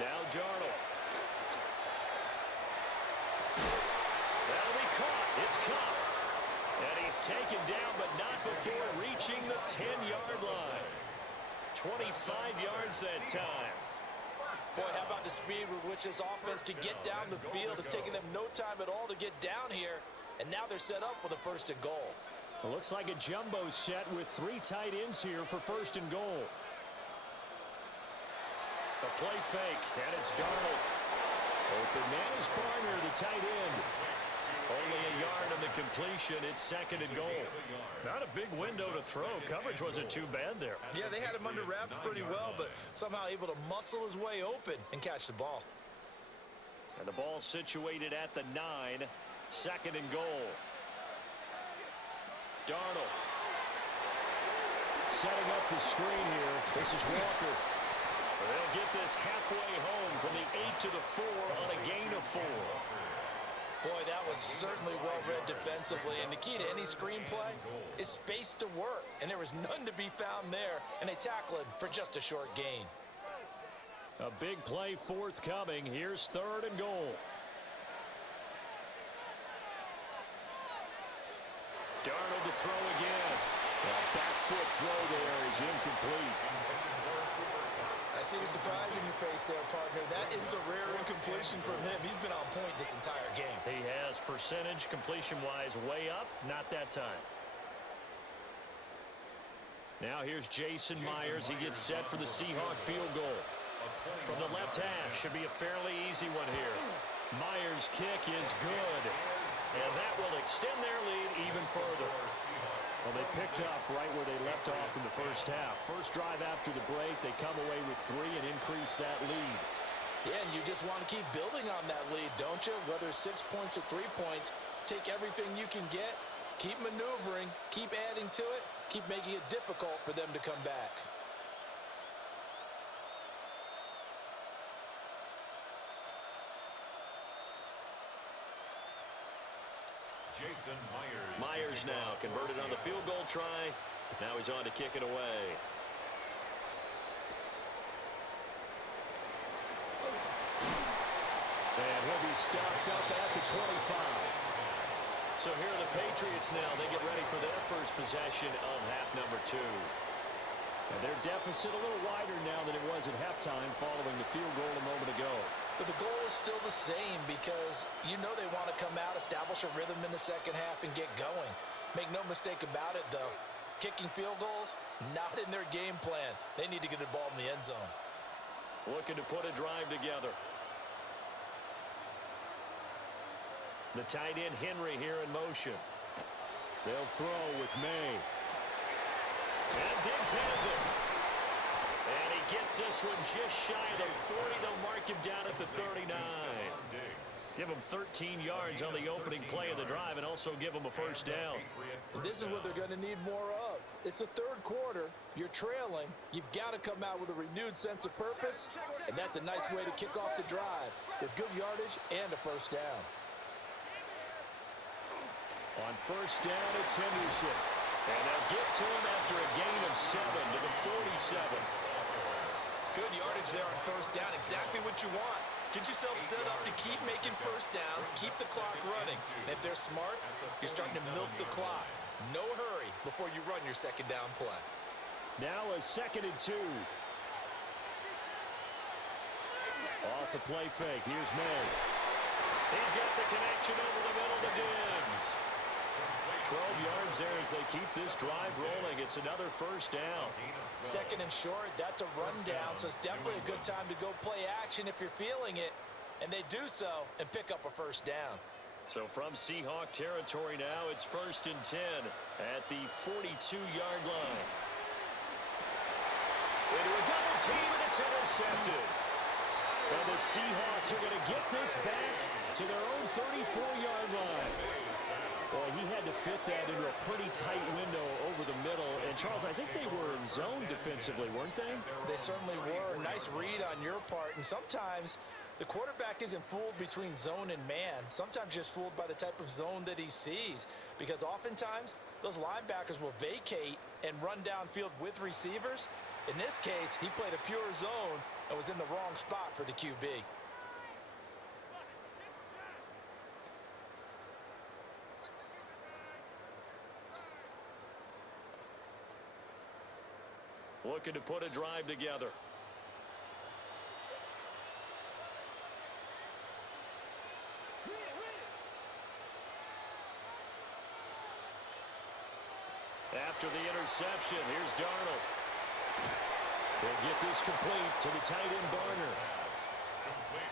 Now Darnold. That'll be caught. It's caught. And he's taken down, but not before reaching the 10-yard line. 25 yards that time. Boy, how about the speed with which this offense can get down the field? It's taken them no time at all to get down here, and now they're set up with a 1st and goal. It looks like a jumbo set with 3 tight ends here for 1st and goal. A play fake, and it's Darnold. Open man is Barner, the tight end. Only a yard on the completion. It's 2nd and goal. Not a big window to throw. Coverage wasn't too bad there. Yeah, they had him under wraps pretty well, but somehow able to muscle his way open and catch the ball. And the ball situated at the 9. 2nd and goal. Darnold. Setting up the screen here. This is Walker. They'll get this halfway home from the 8 to the 4 on a gain of 4. Boy, that was certainly well-read defensively, and the key to any screenplay is space to work, and there was none to be found there, and they tackle it for just a short gain. A big play forthcoming. Here's 3rd and goal. Darnold to throw again. A back foot throw there is incomplete. I see the surprise in your face there, partner. That is a rare incompletion from him. He's been on point this entire game. He has percentage completion-wise way up. Not that time. Now here's Jason Myers. He gets set for the Seahawk field goal. From the left hash. Should be a fairly easy one here. Myers' kick is good. And that will extend their lead even further. Well, they picked up right where they left off in the first half. First drive after the break, they come away with 3 and increase that lead. Yeah, and you just want to keep building on that lead, don't you? Whether it's 6 points or 3 points, take everything you can get, keep maneuvering, keep adding to it, keep making it difficult for them to come back. Jason Myers. Myers now converted on the field goal try. Now he's on to kick it away. And he'll be stopped up at the 25. So here are the Patriots now. They get ready for their first possession of half number 2. And their deficit a little wider now than it was at halftime following the field goal a moment ago. But the goal is still the same because you know they want to come out, establish a rhythm in the second half, and get going. Make no mistake about it, though. Kicking field goals, not in their game plan. They need to get the ball in the end zone. Looking to put a drive together. The tight end Henry here in motion. They'll throw with Maye. And Diggs has it. And he gets this one just shy of the 40. They'll mark him down at the 39. Give him 13 yards on the opening play of the drive and also give him a first down. This is what they're going to need more of. It's the third quarter. You're trailing. You've got to come out with a renewed sense of purpose, and that's a nice way to kick off the drive with good yardage and a first down. On first down, it's Henderson. And they'll get to him after a gain of 7 to the 47. Good yardage there on first down. Exactly what you want. Get yourself set up to keep making first downs, keep the clock running. And if they're smart, you're starting to milk the clock. No hurry before you run your second down play. Now a 2nd and 2. Off the play fake. Here's May. He's got the connection over the middle to Diggs. 12 yards there as they keep this drive rolling. It's another first down. Second and short, that's a rundown, so it's definitely a good time to go play action if you're feeling it. And they do so and pick up a first down. So from Seahawk territory now, it's 1st and 10 at the 42-yard line. Into a double team, and it's intercepted. And the Seahawks are going to get this back to their own 34-yard line. Well, he had to fit that into a pretty tight window over the middle. And, Charles, I think they were in zone defensively, weren't they? They certainly were. Nice read on your part. And sometimes the quarterback isn't fooled between zone and man. Sometimes just fooled by the type of zone that he sees. Because oftentimes, those linebackers will vacate and run downfield with receivers. In this case, he played a pure zone and was in the wrong spot for the QB. Looking to put a drive together. After the interception, here's Darnold. They'll get this complete to the tight end Barner.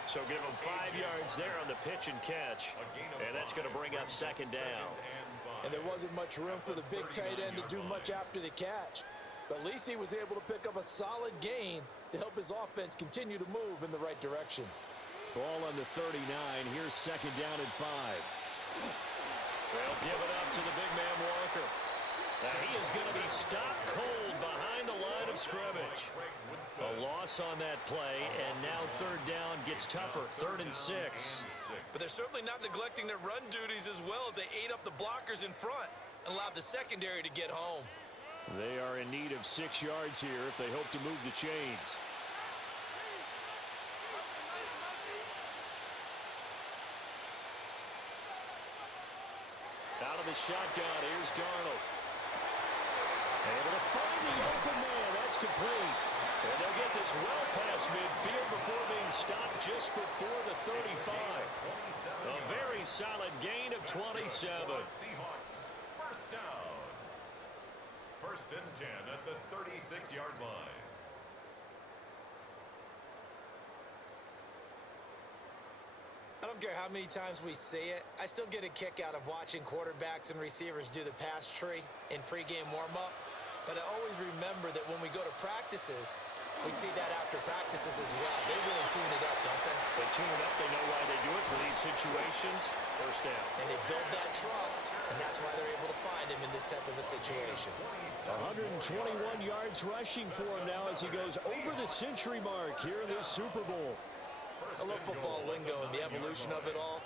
So give him 5 yards there on the pitch and catch. And that's going to bring up 2nd down. And there wasn't much room for the big tight end to do much after the catch. But at least he was able to pick up a solid gain to help his offense continue to move in the right direction. Ball on the 39. Here's 2nd down and 5. They'll give it up to the big man Walker. Now he is going to be stopped cold behind the line of scrimmage. A loss on that play, and now 3rd down gets tougher. 3rd and 6. But they're certainly not neglecting their run duties as well as they ate up the blockers in front and allowed the secondary to get home. They are in need of 6 yards here if they hope to move the chains. Out of the shotgun, here's Darnold. Able to find the open man. That's complete. And they'll get this well past midfield before being stopped just before the 35. A very solid gain of 27. Seahawks, first down. 1st and 10 at the 36-yard line. I don't care how many times we say it, I still get a kick out of watching quarterbacks and receivers do the pass tree in pregame warm-up. But I always remember that when we go to practices, we see that after practices as well. They really tune it up, don't they? They tune it up. They know why they do it for these situations. First down. And they build that trust, and that's why they're able to find him in this type of a situation. 121 yards rushing for him now as he goes over the century mark here in this Super Bowl. I love football lingo and the evolution of it all.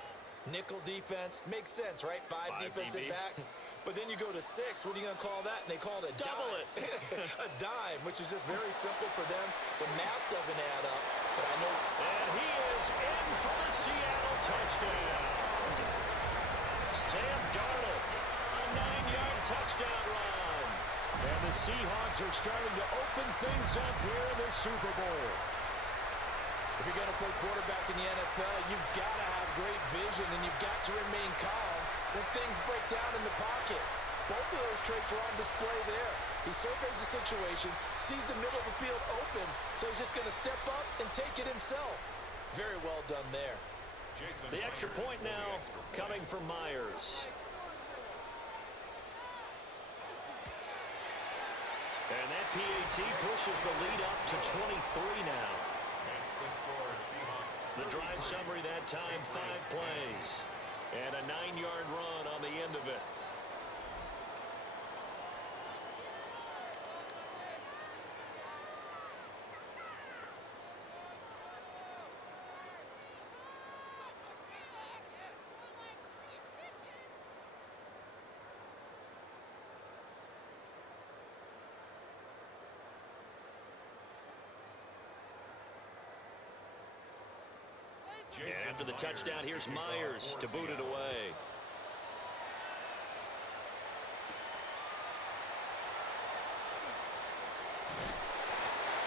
Nickel defense makes sense, right? 5 defensive DBs. backs. But then you go to 6. What are you going to call that? And they call it a Double dime. A dime, which is just very simple for them. The math doesn't add up, but I know. And he is in for the Seattle touchdown. Sam Darnold, a 9-yard touchdown run. And the Seahawks are starting to open things up here in the Super Bowl. If you're going to play quarterback in the NFL, you've got to have great vision, and you've got to remain calm when things break down in the pocket. Both of those traits are on display there. He surveys the situation, sees the middle of the field open, so he's just going to step up and take it himself. Very well done there. The extra point now coming from Myers. And that PAT pushes the lead up to 23 now. That's the score, Seahawks. The drive summary that time, 5 plays. And a 9-yard run on the end of it. And after the touchdown, here's Myers to boot it away.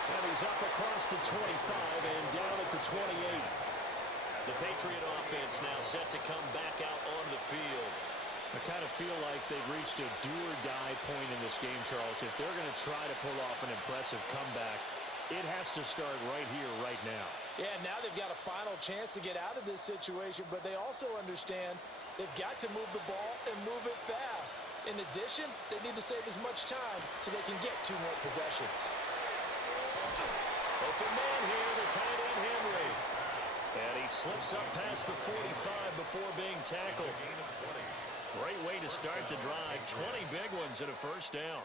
And he's up across the 25 and down at the 28. The Patriot offense now set to come back out on the field. I kind of feel like they've reached a do-or-die point in this game, Charles. If they're going to try to pull off an impressive comeback, it has to start right here, right now. Yeah, now they've got a final chance to get out of this situation, but they also understand they've got to move the ball and move it fast. In addition, they need to save as much time so they can get 2 more possessions. Open man here, the tight end Henry. And he slips up past the 45 before being tackled. Great way to start the drive. 20 big ones and a first down.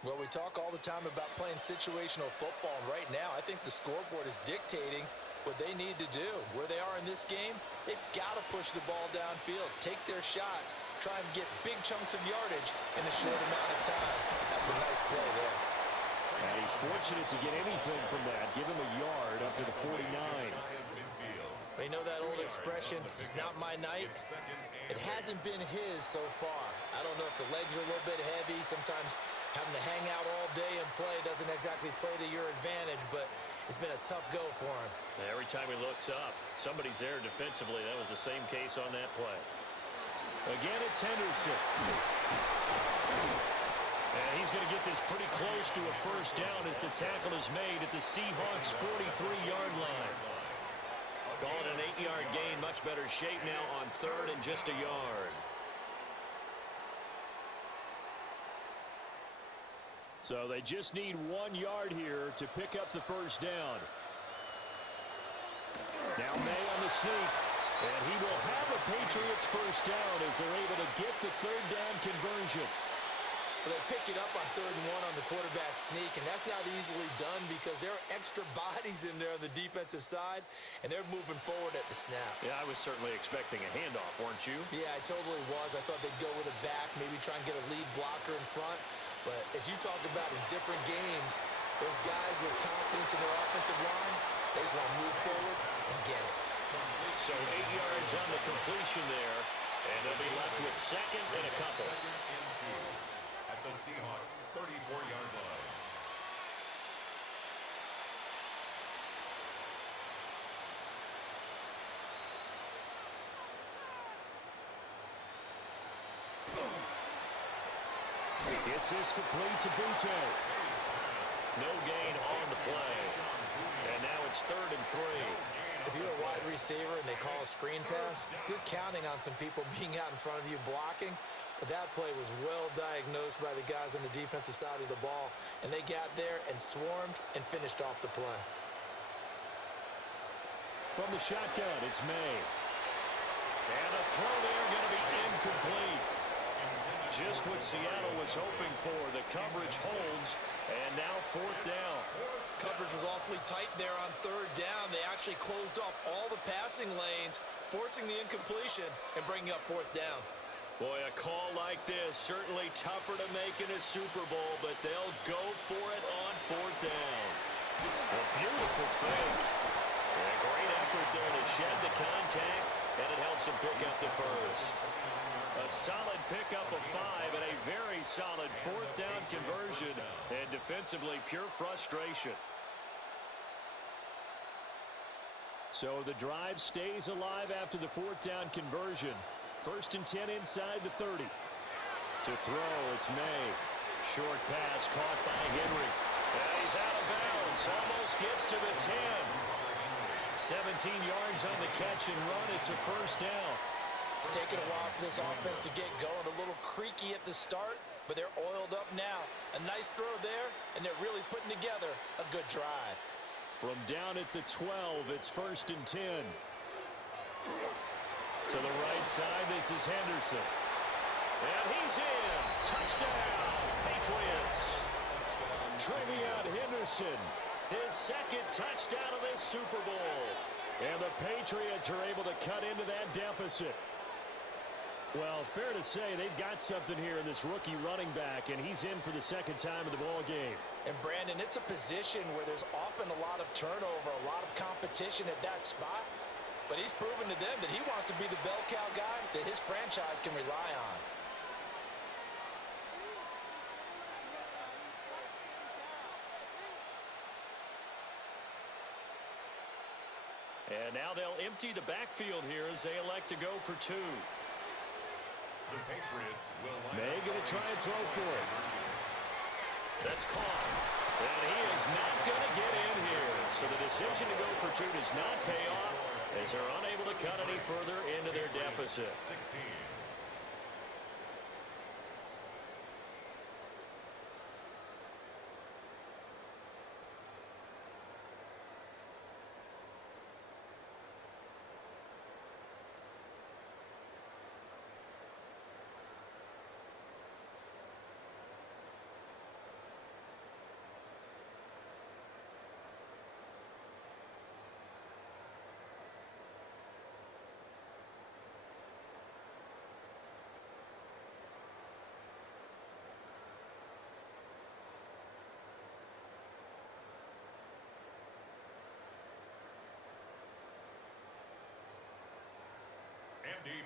Well, we talk all the time about playing situational football, and right now I think the scoreboard is dictating what they need to do. Where they are in this game, they've got to push the ball downfield, take their shots, try and get big chunks of yardage in a short amount of time. That's a nice play there. And he's fortunate to get anything from that. Give him a yard up to the 49. You know that old expression, it's not my night? It hasn't been his so far. I don't know if the legs are a little bit heavy. Sometimes having to hang out all day and play doesn't exactly play to your advantage, but it's been a tough go for him. Every time he looks up, somebody's there defensively. That was the same case on that play. Again, it's Henderson. And he's going to get this pretty close to a first down as the tackle is made at the Seahawks' 43-yard line. Call it an 8-yard gain. Much better shape now on 3rd and just a yard. So they just need 1 yard here to pick up the first down. Now Maye on the sneak. And he will have a Patriots first down as they're able to get the 3rd down conversion. Well, they pick it up on 3rd and 1 on the quarterback sneak, and that's not easily done because there are extra bodies in there on the defensive side, and they're moving forward at the snap. Yeah, I was certainly expecting a handoff, weren't you? Yeah, I totally was. I thought they'd go with a back, maybe try and get a lead blocker in front. But as you talked about in different games, those guys with confidence in their offensive line, they just want to move forward and get it. So 8 yards on the completion there, and they'll be left with 2nd and a couple. 2nd and 2 at the Seahawks' 34-yard line. It's this complete to Butte. No gain on the play. And now it's 3rd and 3. If you're a wide receiver and they call a screen pass, you're counting on some people being out in front of you blocking. But that play was well diagnosed by the guys on the defensive side of the ball, and they got there and swarmed and finished off the play. From the shotgun, it's Maye. And a throw there going to be incomplete. Just what Seattle was hoping for. The coverage holds, and now 4th down. Coverage was awfully tight there on 3rd down. They actually closed off all the passing lanes, forcing the incompletion and bringing up 4th down. Boy, a call like this, certainly tougher to make in a Super Bowl, but they'll go for it on 4th down. A beautiful fake. And a great effort there to shed the contact, and it helps him pick up the first. A solid pickup of 5 and a very solid 4th down conversion, and defensively pure frustration. So the drive stays alive after the 4th down conversion. 1st and 10 inside the 30. To throw, it's Maye. Short pass caught by Henry. And he's out of bounds. Almost gets to the 10. 17 yards on the catch and run. It's a first down. It's taken a while for this offense to get going. A little creaky at the start, but they're oiled up now. A nice throw there, and they're really putting together a good drive. From down at the 12, it's 1st and 10. To the right side, this is Henderson. And he's in. Touchdown, Patriots. Travion Henderson, his 2nd touchdown of this Super Bowl. And the Patriots are able to cut into that deficit. Well, fair to say they've got something here in this rookie running back, and he's in for the 2nd time of the ball game. And, Brandon, it's a position where there's often a lot of turnover, a lot of competition at that spot. But he's proven to them that he wants to be the bell cow guy that his franchise can rely on. And now they'll empty the backfield here as they elect to go for 2. The Patriots will May going to try and throw for it. That's caught. And he is not going to get in here. So the decision to go for 2 does not pay off as they're unable to cut any further into their deficit. 16.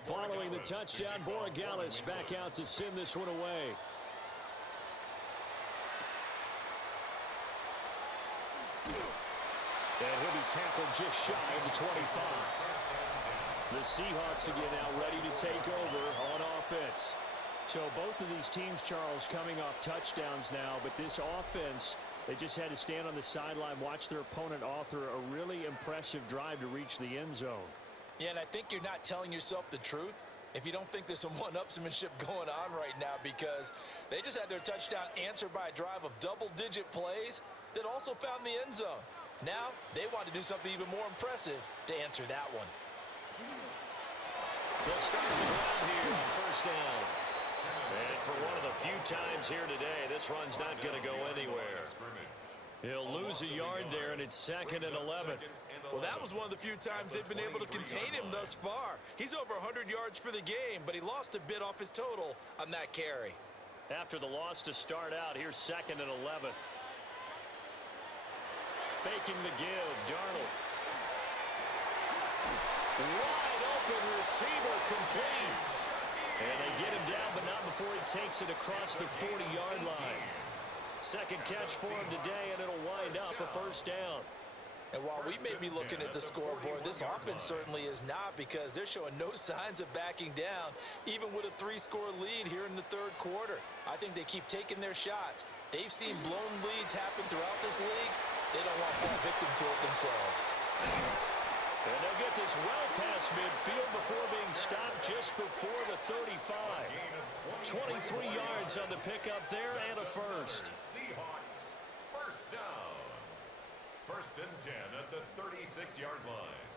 Following the touchdown, Borregales back out to send this one away. And he'll be tackled just shy of the 25. The Seahawks again now ready to take over on offense. So both of these teams, Charles, coming off touchdowns now, but this offense, they just had to stand on the sideline, watch their opponent author a really impressive drive to reach the end zone. Yeah, and I think you're not telling yourself the truth if you don't think there's some one-upsmanship going on right now, because they just had their touchdown answered by a drive of double-digit plays that also found the end zone. Now they want to do something even more impressive to answer that one. They'll start the ground here on 1st down. And for one of the few times here today, this run's not going to go anywhere. He'll lose a yard there, and it's 2nd and 11. Well, that was one of the few times they've been able to contain him thus far. He's over 100 yards for the game, but he lost a bit off his total on that carry. After the loss to start out, here's 2nd and 11. Faking the give, Darnold. Wide open receiver complete. And they get him down, but not before he takes it across the 40-yard line. 2nd catch for him today, and it'll wind up a 1st down. And while we may be looking at the scoreboard, this offense certainly is not, because they're showing no signs of backing down, even with a 3-score lead here in the 3rd quarter. I think they keep taking their shots. They've seen blown leads happen throughout this league. They don't want to fall victim to it themselves. And they'll get this well past midfield before being stopped just before the 35. 23 yards on the pickup there and a 1st. Seahawks, 1st down. 1st and 10 at the 36-yard line.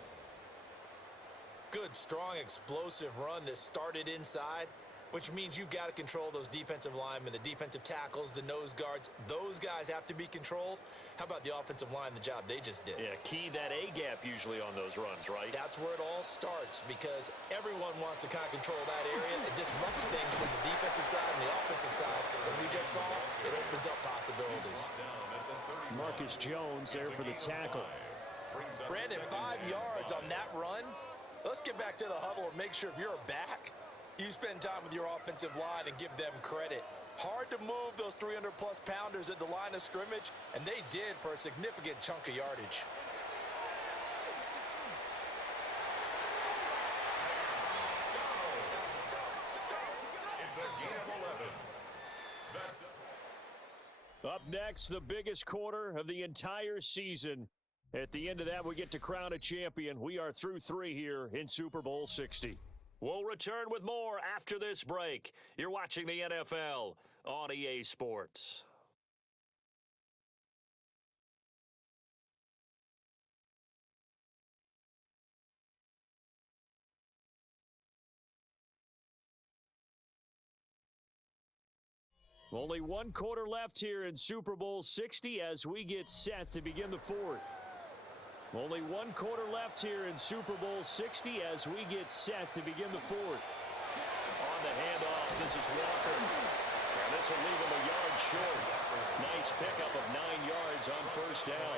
Good, strong, explosive run that started inside, which means you've got to control those defensive linemen, the defensive tackles, the nose guards. Those guys have to be controlled. How about the offensive line, the job they just did? Yeah, key that A-gap usually on those runs, right? That's where it all starts, because everyone wants to kind of control that area. It disrupts things from the defensive side and the offensive side. As we just saw, it opens up possibilities. Marcus Jones there for the tackle. Brandon, 5 yards on that run. Let's get back to the huddle and make sure if you're a back, you spend time with your offensive line and give them credit. Hard to move those 300-plus pounders at the line of scrimmage, and they did for a significant chunk of yardage. It's a gain of 11. Up next, the biggest quarter of the entire season. At the end of that, we get to crown a champion. We are through 3 here in Super Bowl 60. We'll return with more after this break. You're watching the NFL on EA Sports. Only one quarter left here in Super Bowl 60 as we get set to begin the fourth. Only one quarter left here in Super Bowl 60 as we get set to begin the fourth. On the handoff, this is Walker. And this will leave him a yard short. Nice pickup of 9 yards on first down.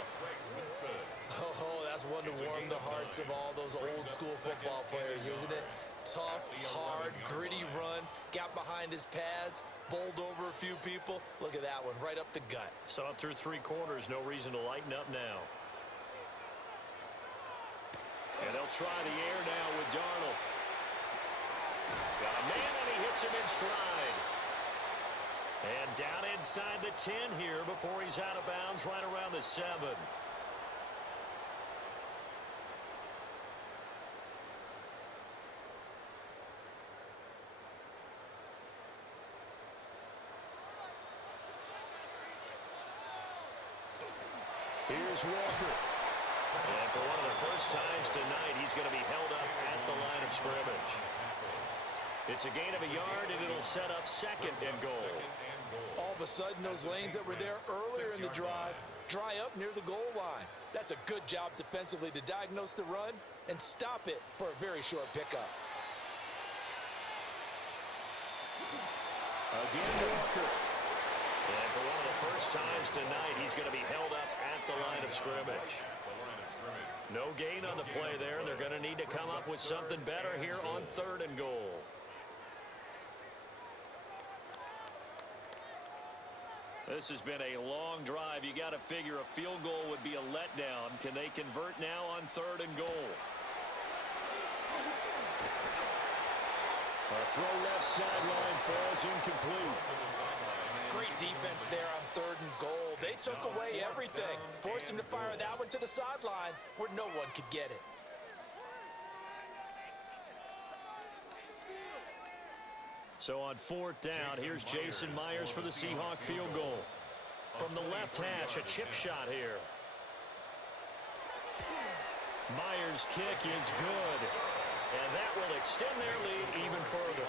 Oh, that's one to warm the hearts of all those old school football players, isn't it? Tough, hard, gritty run, got behind his pads, bowled over a few people. Look at that one, right up the gut. Saw it through 3 quarters, no reason to lighten up now. And they'll try the air now with Darnold. Got a man and he hits him in stride. And down inside the 10 here before he's out of bounds right around the 7. Here's Walker. And for one of the first times tonight, he's going to be held up at the line of scrimmage. It's a gain of a yard, and it'll set up second and goal. All of a sudden, those lanes that were there earlier in the drive dry up near the goal line. That's a good job defensively to diagnose the run and stop it for a very short pickup. Again, Walker. And for one of the first times tonight, he's going to be held up at the line of scrimmage. No gain on the play there. They're going to need to come up with something better here on 3rd and goal. This has been a long drive. You got to figure a field goal would be a letdown. Can they convert now on 3rd and goal? A throw left sideline falls incomplete. Great defense there on 3rd and goal. They took away everything. Forced him to fire that one to the sideline where no one could get it. So on 4th down, here's Jason Myers for the Seahawk field goal. From the left hash, a chip shot here. Myers' kick is good. And that will extend their lead even further.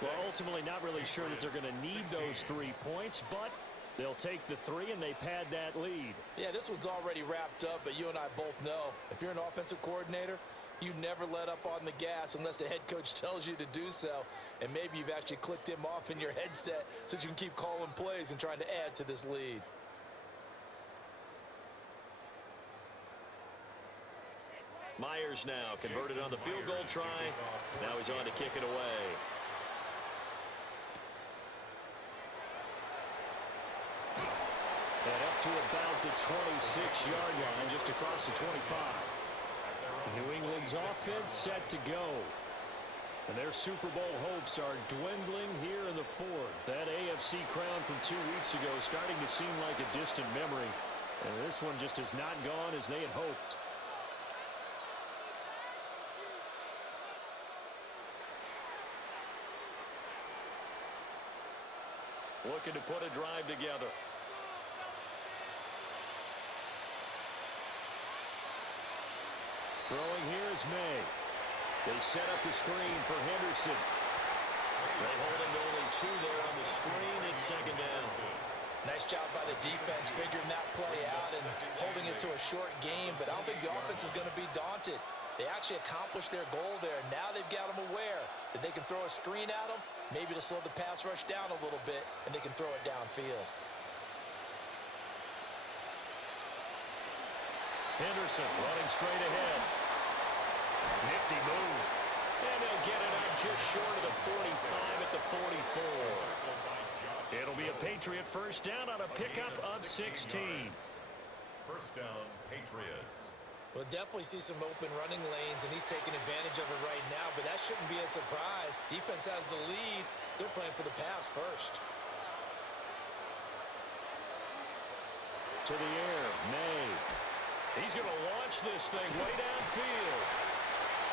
Well, ultimately not really sure that they're going to need those 3 points, but they'll take the 3 and they pad that lead. Yeah, this one's already wrapped up, but you and I both know if you're an offensive coordinator, you never let up on the gas unless the head coach tells you to do so. And maybe you've actually clicked him off in your headset so you can keep calling plays and trying to add to this lead. Myers now converted on the field goal try. Now he's on to kick it away. And up to about the 26-yard line, just across the 25. New England's offense set to go. And their Super Bowl hopes are dwindling here in the 4th. That AFC crown from 2 weeks ago is starting to seem like a distant memory. And this one just has not gone as they had hoped. Looking to put a drive together. Throwing here is May. They set up the screen for Henderson. They hold him to only 2 there on the screen. It's 2nd down. Nice job by the defense figuring that play out and holding it to a short game, but I don't think the offense is going to be daunted. They actually accomplished their goal there. Now they've got them aware that they can throw a screen at them, maybe to slow the pass rush down a little bit, and they can throw it downfield. Henderson running straight ahead. Nifty move. And they'll get it up just short of the 45 at the 44. It'll be a Patriot first down on a pickup of 16. First down, Patriots. We'll definitely see some open running lanes, and he's taking advantage of it right now, but that shouldn't be a surprise. Defense has the lead. They're playing for the pass first. To the air, May. He's going to launch this thing way downfield.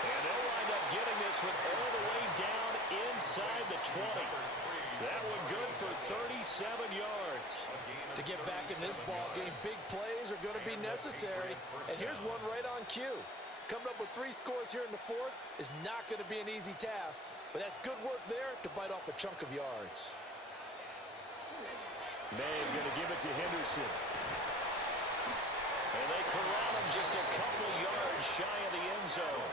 And they'll wind up getting this one all the way down inside the 20. That one good for 37 yards. To get back in this ball game, big plays are going to be necessary. And here's one right on cue. Coming up with 3 scores here in the fourth is not going to be an easy task, but that's good work there to bite off a chunk of yards. May is going to give it to Henderson. And they corral him just a couple yards shy of the end zone.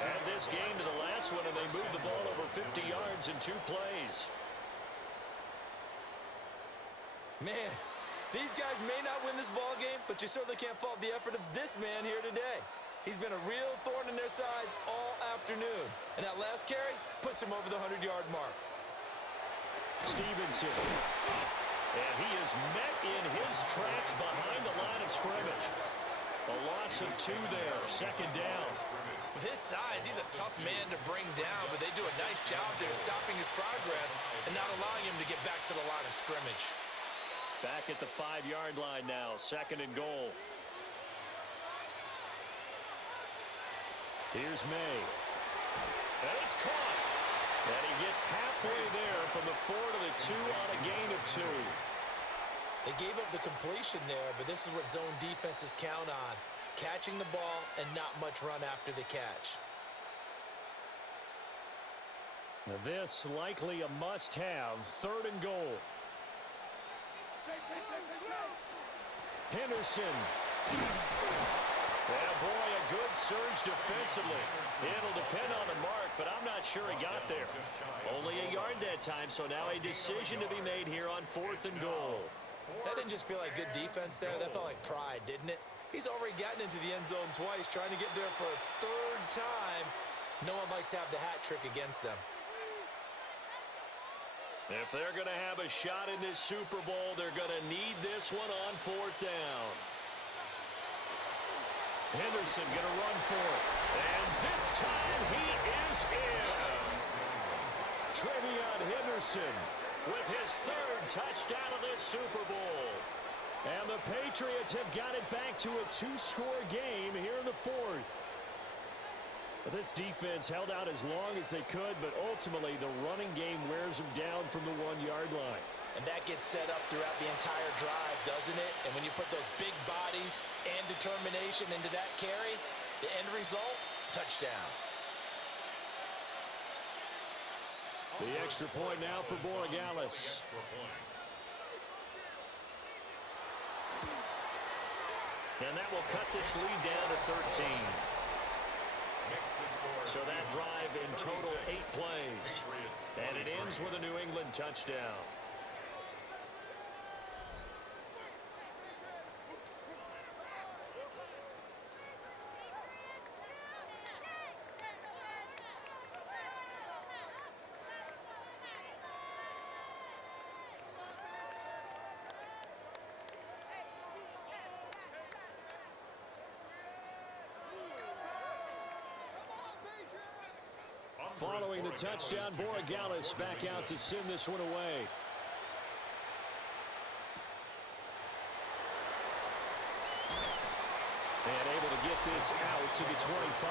Add this game to the last one, and they moved the ball over 50 yards in 2 plays. Man, these guys may not win this ball game, but you certainly can't fault the effort of this man here today. He's been a real thorn in their sides all afternoon. And that last carry puts him over the 100-yard mark. Stevenson. And he is met in his tracks behind the line of scrimmage. A loss of 2 there, 2nd down. With his size, he's a tough man to bring down, but they do a nice job there stopping his progress and not allowing him to get back to the line of scrimmage. Back at the 5-yard line now, 2nd and goal. Here's May. And it's caught. And he gets halfway there from the 4 to the 2 on a gain of 2. They gave up the completion there, but this is what zone defenses count on. Catching the ball and not much run after the catch. Now this likely a must-have, 3rd and goal. Henderson. And boy, a good surge defensively. It'll depend on the mark, but I'm not sure he got there. Only a yard that time, so now a decision to be made here on 4th and goal. That didn't just feel like good defense there. That felt like pride, didn't it? He's already gotten into the end zone twice, trying to get there for a 3rd time. No one likes to have the hat trick against them. If they're going to have a shot in this Super Bowl, they're going to need this one on 4th down. Henderson going to run for it. And this time he is in. Travion Henderson With his 3rd touchdown of this Super Bowl. And the Patriots have got it back to a 2-score game here in the 4th. But this defense held out as long as they could, but ultimately the running game wears them down from the 1-yard line. And that gets set up throughout the entire drive, doesn't it? And when you put those big bodies and determination into that carry, the end result, touchdown. The extra point now for Borregales. And that will cut this lead down to 13. So that drive in total 8 plays. And it ends with a New England touchdown. Following the touchdown, Borregales back out to send this one away. And able to get this out to the 25.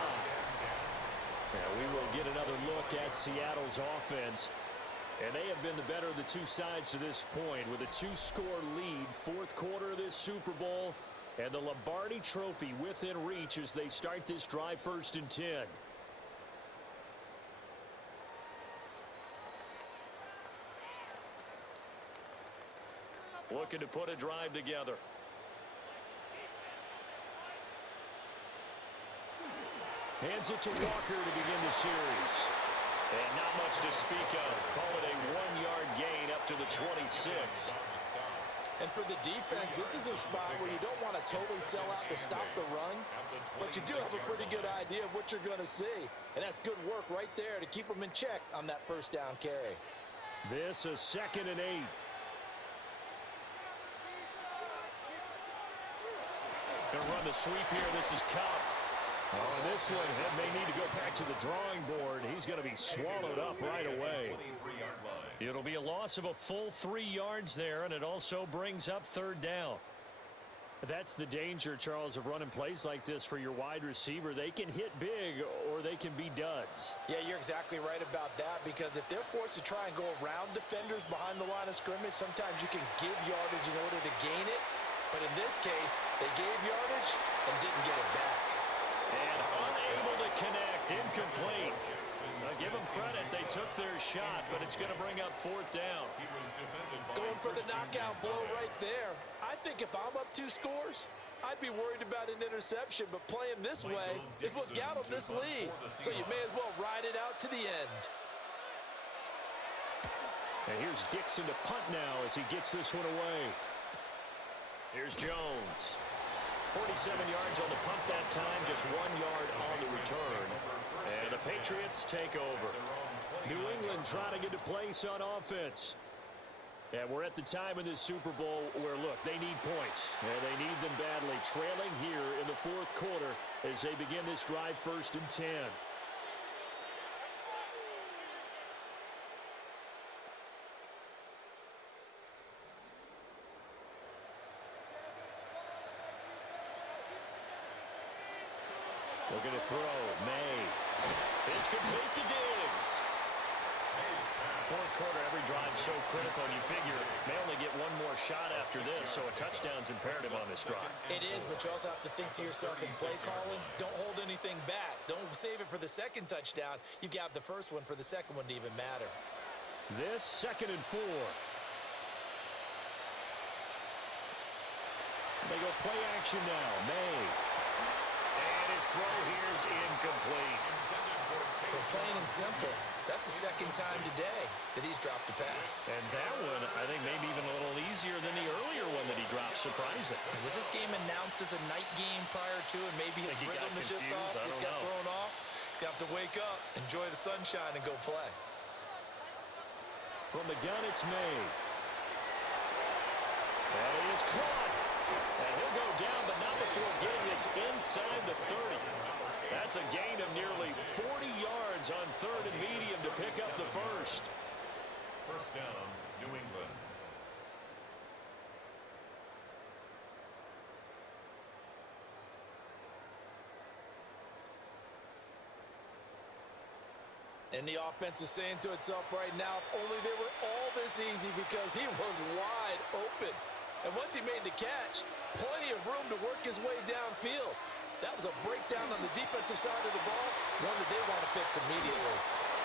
Now we will get another look at Seattle's offense. And they have been the better of the 2 sides to this point with a 2-score lead, 4th quarter of this Super Bowl, and the Lombardi Trophy within reach as they start this drive 1st and 10. Looking to put a drive together. Hands it to Walker to begin the series. And not much to speak of. Call it a 1-yard gain up to the 26. And for the defense, this is a spot where you don't want to totally sell out to stop the run, but you do have a pretty good idea of what you're going to see. And that's good work right there to keep them in check on that 1st down carry. This a 2nd and 8. Gonna run the sweep here. This is Cup. Oh, and this one may need to go back to the drawing board. He's going to be swallowed up right away. It'll be a loss of a full 3 yards there, and it also brings up 3rd down. That's the danger, Charles, of running plays like this for your wide receiver. They can hit big or they can be duds. Yeah, you're exactly right about that, because if they're forced to try and go around defenders behind the line of scrimmage, sometimes you can give yardage in order to gain it. But in this case, they gave yardage and didn't get it back. And unable to connect, incomplete. Now, give them credit, they took their shot, but it's going to bring up fourth down. Going for the knockout blow right there. I think if I'm up 2 scores, I'd be worried about an interception, but playing this way is what got them this lead. So you may as well ride it out to the end. And here's Dixon to punt now as he gets this one away. Here's Jones. 47 yards on the punt that time, just 1 yard on the return. And the Patriots take over. New England trying to get to place on offense. And we're at the time in this Super Bowl where, look, they need points. And they need them badly. Trailing here in the fourth quarter as they begin this drive, 1st and 10. Looking to throw. Maye. It's complete to Diggs. Fourth quarter, every drive so critical, and you figure may only get one more shot after this, so a touchdown's imperative on this drive. It is, but you also have to think to yourself in play calling, don't hold anything back. Don't save it for the second touchdown. You've got the first one for the second one to even matter. This 2nd and 4. They go play action now. Maye. And his throw here is incomplete. They're plain and simple. That's the second time today that he's dropped a pass. And that one, I think, maybe even a little easier than the earlier one that he dropped, surprising. Was this game announced as a night game prior to, and maybe his rhythm is just off? He's got thrown off. He's got to wake up, enjoy the sunshine, and go play. From the gun, it's Maye. And he is caught. And he'll go down, but not before getting this inside the 30. That's a gain of nearly 40 yards on 3rd and medium to pick up the first. First down, New England. And the offense is saying to itself right now, if only they were all this easy, because he was wide open. And once he made the catch, plenty of room to work his way downfield. That was a breakdown on the defensive side of the ball, one that they want to fix immediately.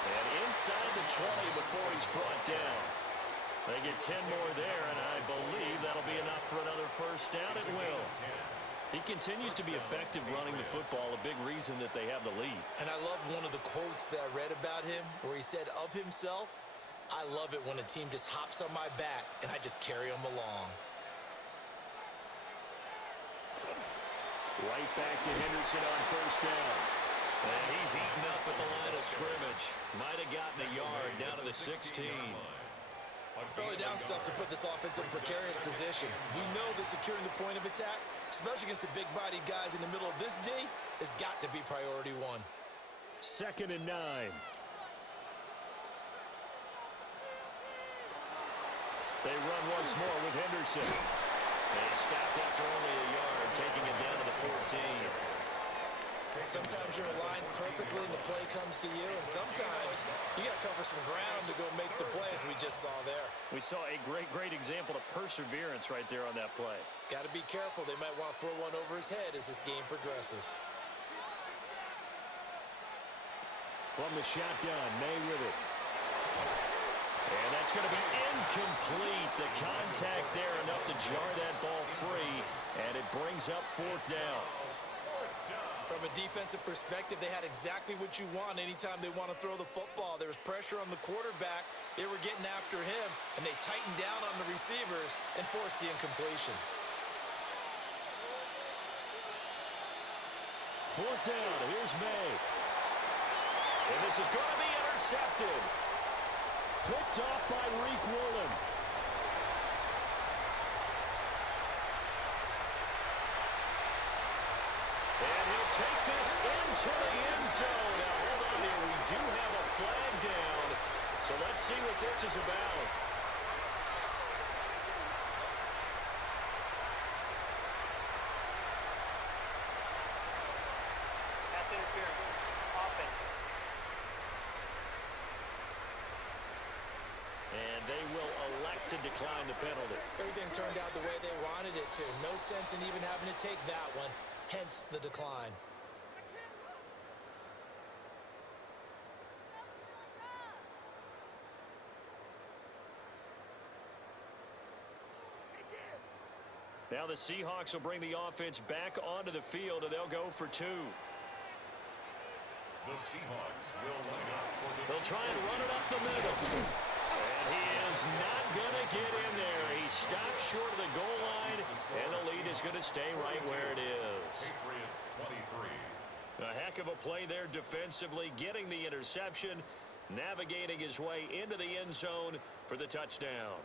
And inside the 20 before he's brought down. They get 10 more there, and I believe that'll be enough for another first down. It will. He continues to be effective running the football, a big reason that they have the lead. And I love one of the quotes that I read about him where he said of himself, I love it when a team just hops on my back and I just carry them along. Right back to Henderson on first down. And he's eaten up at the line of scrimmage. Might have gotten a yard down to the 16. Early down stuff to put this offense in a precarious position. We know that securing the point of attack, especially against the big-bodied guys in the middle of this D, has got to be priority 1. 2nd and 9. They run once more with Henderson. And he's stopped after only a yard, taking it down to the 14. Sometimes you're aligned perfectly and the play comes to you, and sometimes you got to cover some ground to go make the play, as we just saw there. We saw a great example of perseverance right there on that play. Got to be careful. They might want to throw one over his head as this game progresses. From the shotgun, Maye with it. And that's going to be incomplete. The contact there enough to jar that ball free, and it brings up fourth down. From a defensive perspective, they had exactly what you want anytime they want to throw the football. There was pressure on the quarterback. They were getting after him, and they tightened down on the receivers and forced the incompletion. Fourth down, here's Maye. And this is going to be intercepted. Picked off by Reek Woolen. And he'll take this into the end zone. Now, hold on here. We do have a flag down. So let's see what this is about. to decline the penalty. Everything turned out the way they wanted it to. No sense in even having to take that one, hence the decline. Now the Seahawks will bring the offense back onto the field, and they'll go for 2. The Seahawks will line up for the... They'll try and run it up the middle. And he is not going to get in there. He stopped short of the goal line, and the lead is going to stay right where it is. Patriots 23. A heck of a play there defensively, getting the interception, navigating his way into the end zone for the touchdown.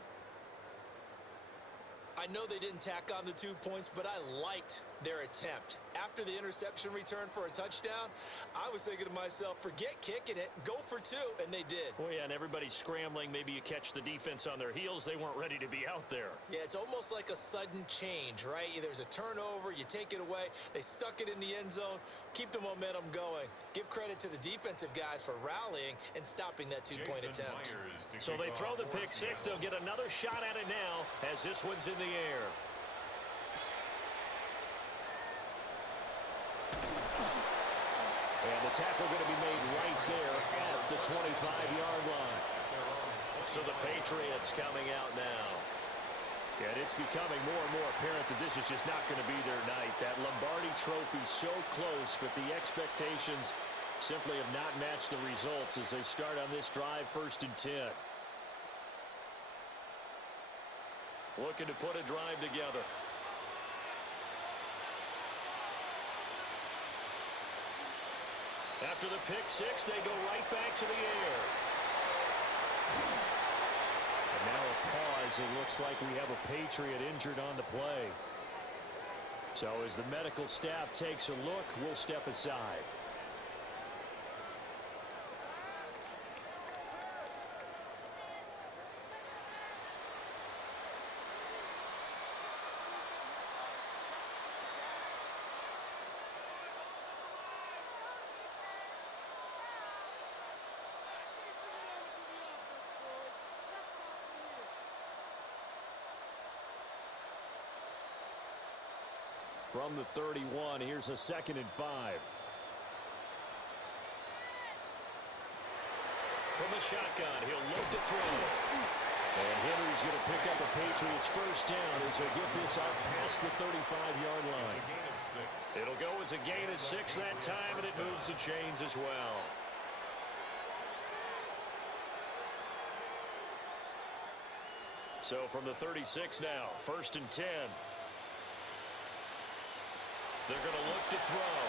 I know they didn't tack on the 2 points, but I liked their attempt. After the interception return for a touchdown, I was thinking to myself, forget kicking it, go for 2, and they did. Well, yeah, and everybody's scrambling. Maybe you catch the defense on their heels. They weren't ready to be out there. Yeah, it's almost like a sudden change, right? There's a turnover, you take it away, they stuck it in the end zone, keep the momentum going. Give credit to the defensive guys for rallying and stopping that 2-point attempt. So they throw the pick 6. They'll get another shot at it now as this one's in the air. And the tackle going to be made right there at the 25-yard line. So the Patriots coming out now. And it's becoming more and more apparent that this is just not going to be their night. That Lombardi trophy so close, but the expectations simply have not matched the results as they start on this drive, 1st and 10. Looking to put a drive together. After the pick 6, they go right back to the air. And now a pause. It looks like we have a Patriot injured on the play. So as the medical staff takes a look, we'll step aside. From the 31, here's a 2nd and 5. From the shotgun, he'll look to throw. And Henry's going to pick up the Patriots' first down as they get this out past the 35-yard line. It'll go as a gain of 6 that time, and it moves the chains as well. So from the 36 now, 1st and 10. They're going to look to throw.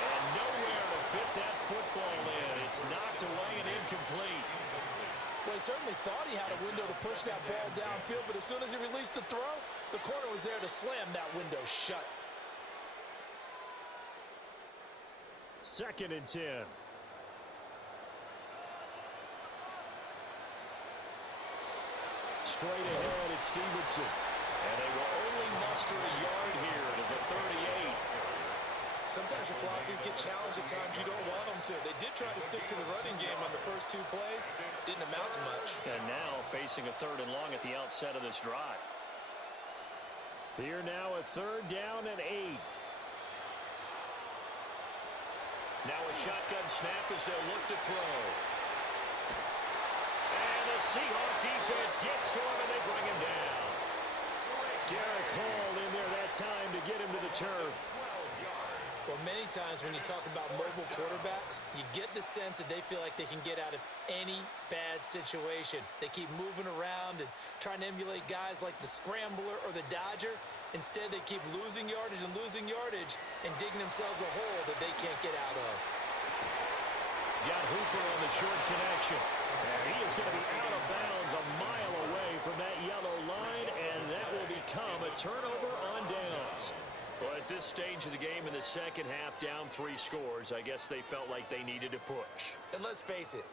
And nowhere to fit that football in. It's knocked away and incomplete. Well, he certainly thought he had a window to push that ball downfield, but as soon as he released the throw, the corner was there to slam that window shut. 2nd and 10. Straight ahead, it's Stevenson. And they will only muster a yard here to the 38. Sometimes your philosophies get challenged at times you don't want them to. They did try to stick to the running game on the first 2 plays. Didn't amount to much. And now facing a 3rd and long at the outset of this drive. Here now a 3rd down and 8. Now a shotgun snap as they'll look to throw. And the Seahawk defense gets to him and they bring him down. Derek Hall in there that time to get him to the turf. Well, many times when you talk about mobile quarterbacks, you get the sense that they feel like they can get out of any bad situation. They keep moving around and trying to emulate guys like the Scrambler or the Dodger. Instead, they keep losing yardage and digging themselves a hole that they can't get out of. He's got Hooper on the short connection. And he is going to be out of bounds a mile away from that yellow line, and that will become a turnover on downs. Well, at this stage of the game in the second half, down 3 scores, I guess they felt like they needed to push. And let's face it,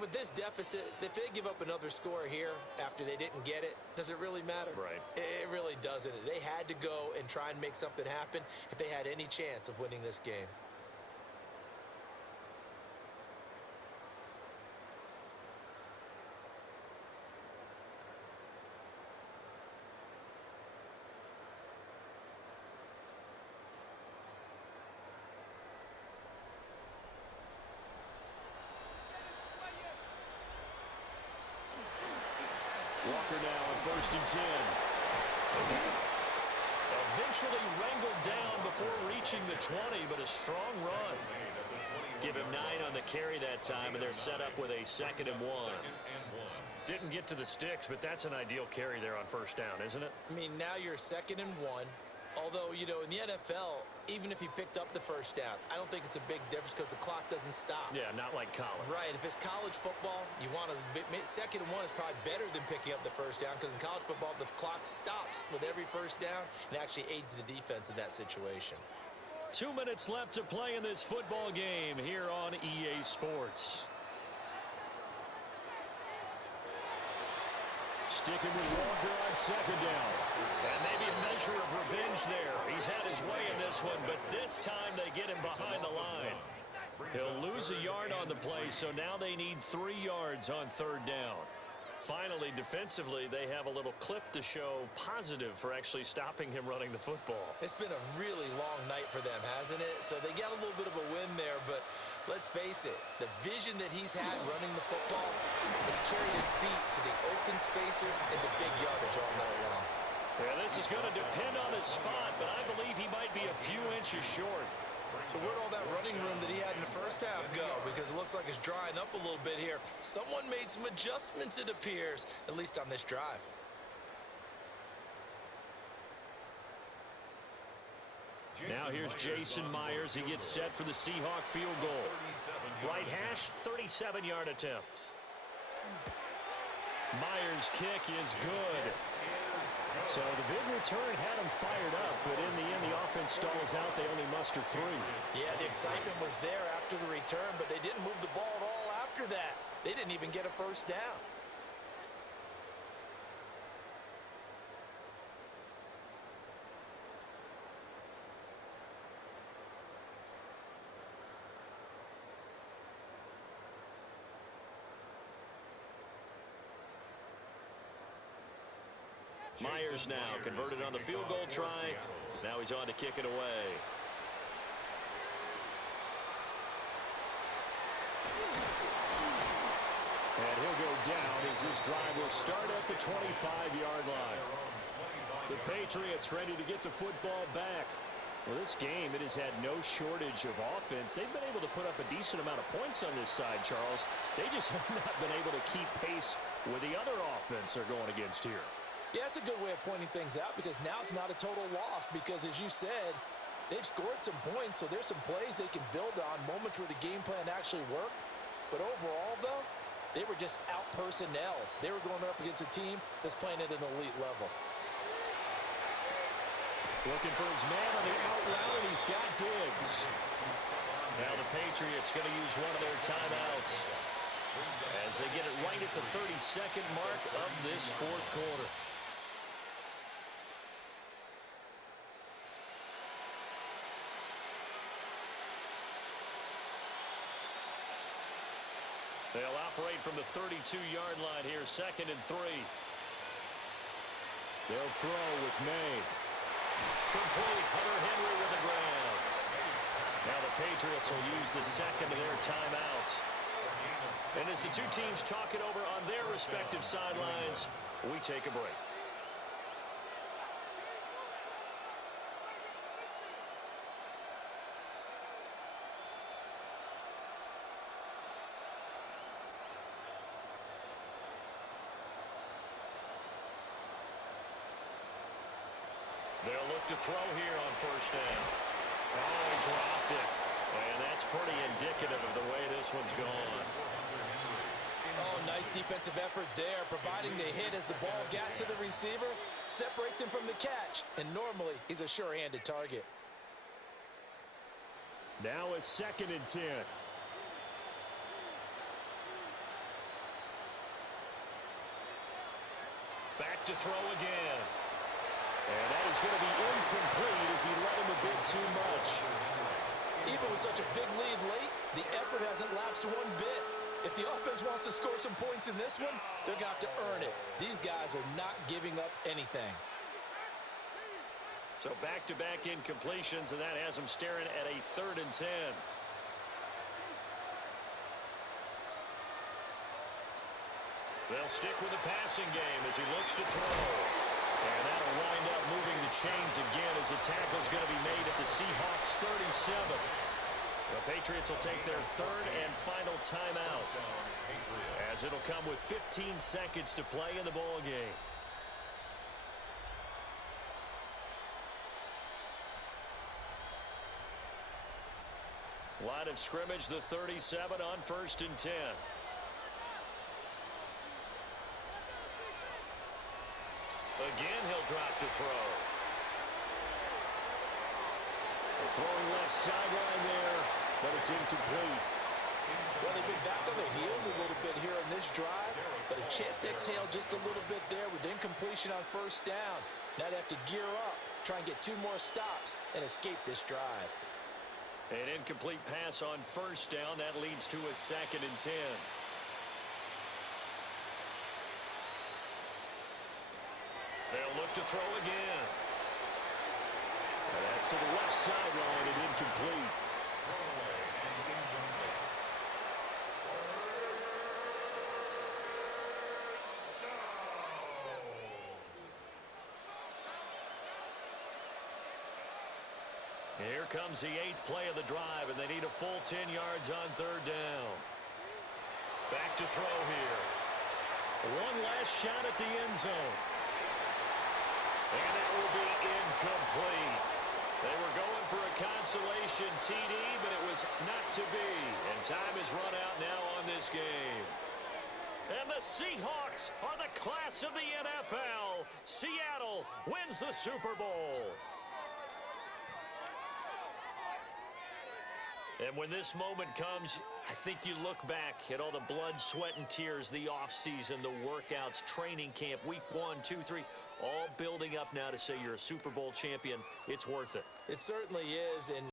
with this deficit, if they give up another score here after they didn't get it, does it really matter? Right. It really doesn't. They had to go and try and make something happen if they had any chance of winning this game. Walker now on 1st and 10. Eventually wrangled down before reaching the 20, but a strong run. Give him 9 on the carry that time, and they're set up with a 2nd and 1. Didn't get to the sticks, but that's an ideal carry there on 1st down, isn't it? I mean, now you're 2nd and 1. Although, you know, in the NFL, even if he picked up the 1st down, I don't think it's a big difference because the clock doesn't stop. Yeah, not like college. Right. If it's college football, you want 2nd and 1 is probably better than picking up the 1st down because in college football, the clock stops with every 1st down and actually aids the defense in that situation. 2 minutes left to play in this football game here on EA Sports. Sticking with Walker on 2nd down. And maybe a measure of revenge there. He's had his way in this one, but this time they get him behind the line. He'll lose a yard on the play, so now they need 3 yards on 3rd down. Finally, defensively, they have a little clip to show positive for actually stopping him running the football. It's been a really long night for them, hasn't it? So they got a little bit of a win there, but let's face it, the vision that he's had running the football has carried his feet to the open spaces and the big yardage all night long. Yeah, this is going to depend on his spot, but I believe he might be a few inches short. So where'd all that running room that he had in the 1st half go? Because it looks like it's drying up a little bit here. Someone made some adjustments, it appears, at least on this drive. Now here's Jason Myers. He gets set for the Seahawk field goal. Right hash, 37-yard attempt. Myers' kick is good. So the big return had him fired up, but in the end, the offense stalls out. They only muster 3. Yeah, the excitement was there after the return, but they didn't move the ball at all after that. They didn't even get a 1st down. Myers now converted on the field goal try. Now he's on to kick it away. And he'll go down as this drive will start at the 25-yard line. The Patriots ready to get the football back. Well, this game, it has had no shortage of offense. They've been able to put up a decent amount of points on this side, Charles. They just have not been able to keep pace with the other offense they're going against here. Yeah, it's a good way of pointing things out because now it's not a total loss because, as you said, they've scored some points, so there's some plays they can build on, moments where the game plan actually worked. But overall, though, they were just out personnel. They were going up against a team that's playing at an elite level. Looking for his man on the out route, and he's got Diggs. Now the Patriots going to use one of their timeouts as they get it right at the 32nd mark of this 4th quarter. They'll operate from the 32-yard line here, 2nd and 3. They'll throw with Maye. Complete. Hunter Henry with the grab. Now the Patriots will use the 2nd of their timeouts. And as the two teams talk it over on their respective sidelines, we take a break. They'll look to throw here on 1st down. Oh, he dropped it. And that's pretty indicative of the way this one's gone. Oh, nice defensive effort there, providing the hit as the ball got to the receiver, separates him from the catch, and normally he's a sure-handed target. Now a 2nd and 10. Back to throw again. And that is going to be incomplete as he let him a bit too much. Even with such a big lead late, the effort hasn't lapsed one bit. If the offense wants to score some points in this one, they're going to have to earn it. These guys are not giving up anything. So back-to-back incompletions, and that has them staring at a 3rd and 10. They'll stick with the passing game as he looks to throw. And that'll wind up moving the chains again as the tackle's going to be made at the Seahawks 37. The Patriots will take their third and final timeout, as it'll come with 15 seconds to play in the ball game. Line of scrimmage, the 37 on 1st and 10. Again, he'll drop to throw. Throwing left sideline there, but it's incomplete. Well, they've been back on their heels a little bit here in this drive, but a chance to exhale just a little bit there with incompletion on 1st down. Now they have to gear up, try and get 2 more stops, and escape this drive. An incomplete pass on 1st down. That leads to a 2nd and 10. They'll look to throw again. And that's to the left sideline and incomplete. Here comes the 8th play of the drive, and they need a full 10 yards on 3rd down. Back to throw here. One last shot at the end zone. And that will be incomplete. They were going for a consolation TD, but it was not to be. And time is run out now on this game. And the Seahawks are the class of the NFL. Seattle wins the Super Bowl. And when this moment comes, I think you look back at all the blood, sweat, and tears, the offseason, the workouts, training camp, week 1, 2, 3, all building up now to say you're a Super Bowl champion. It's worth it. It certainly is, and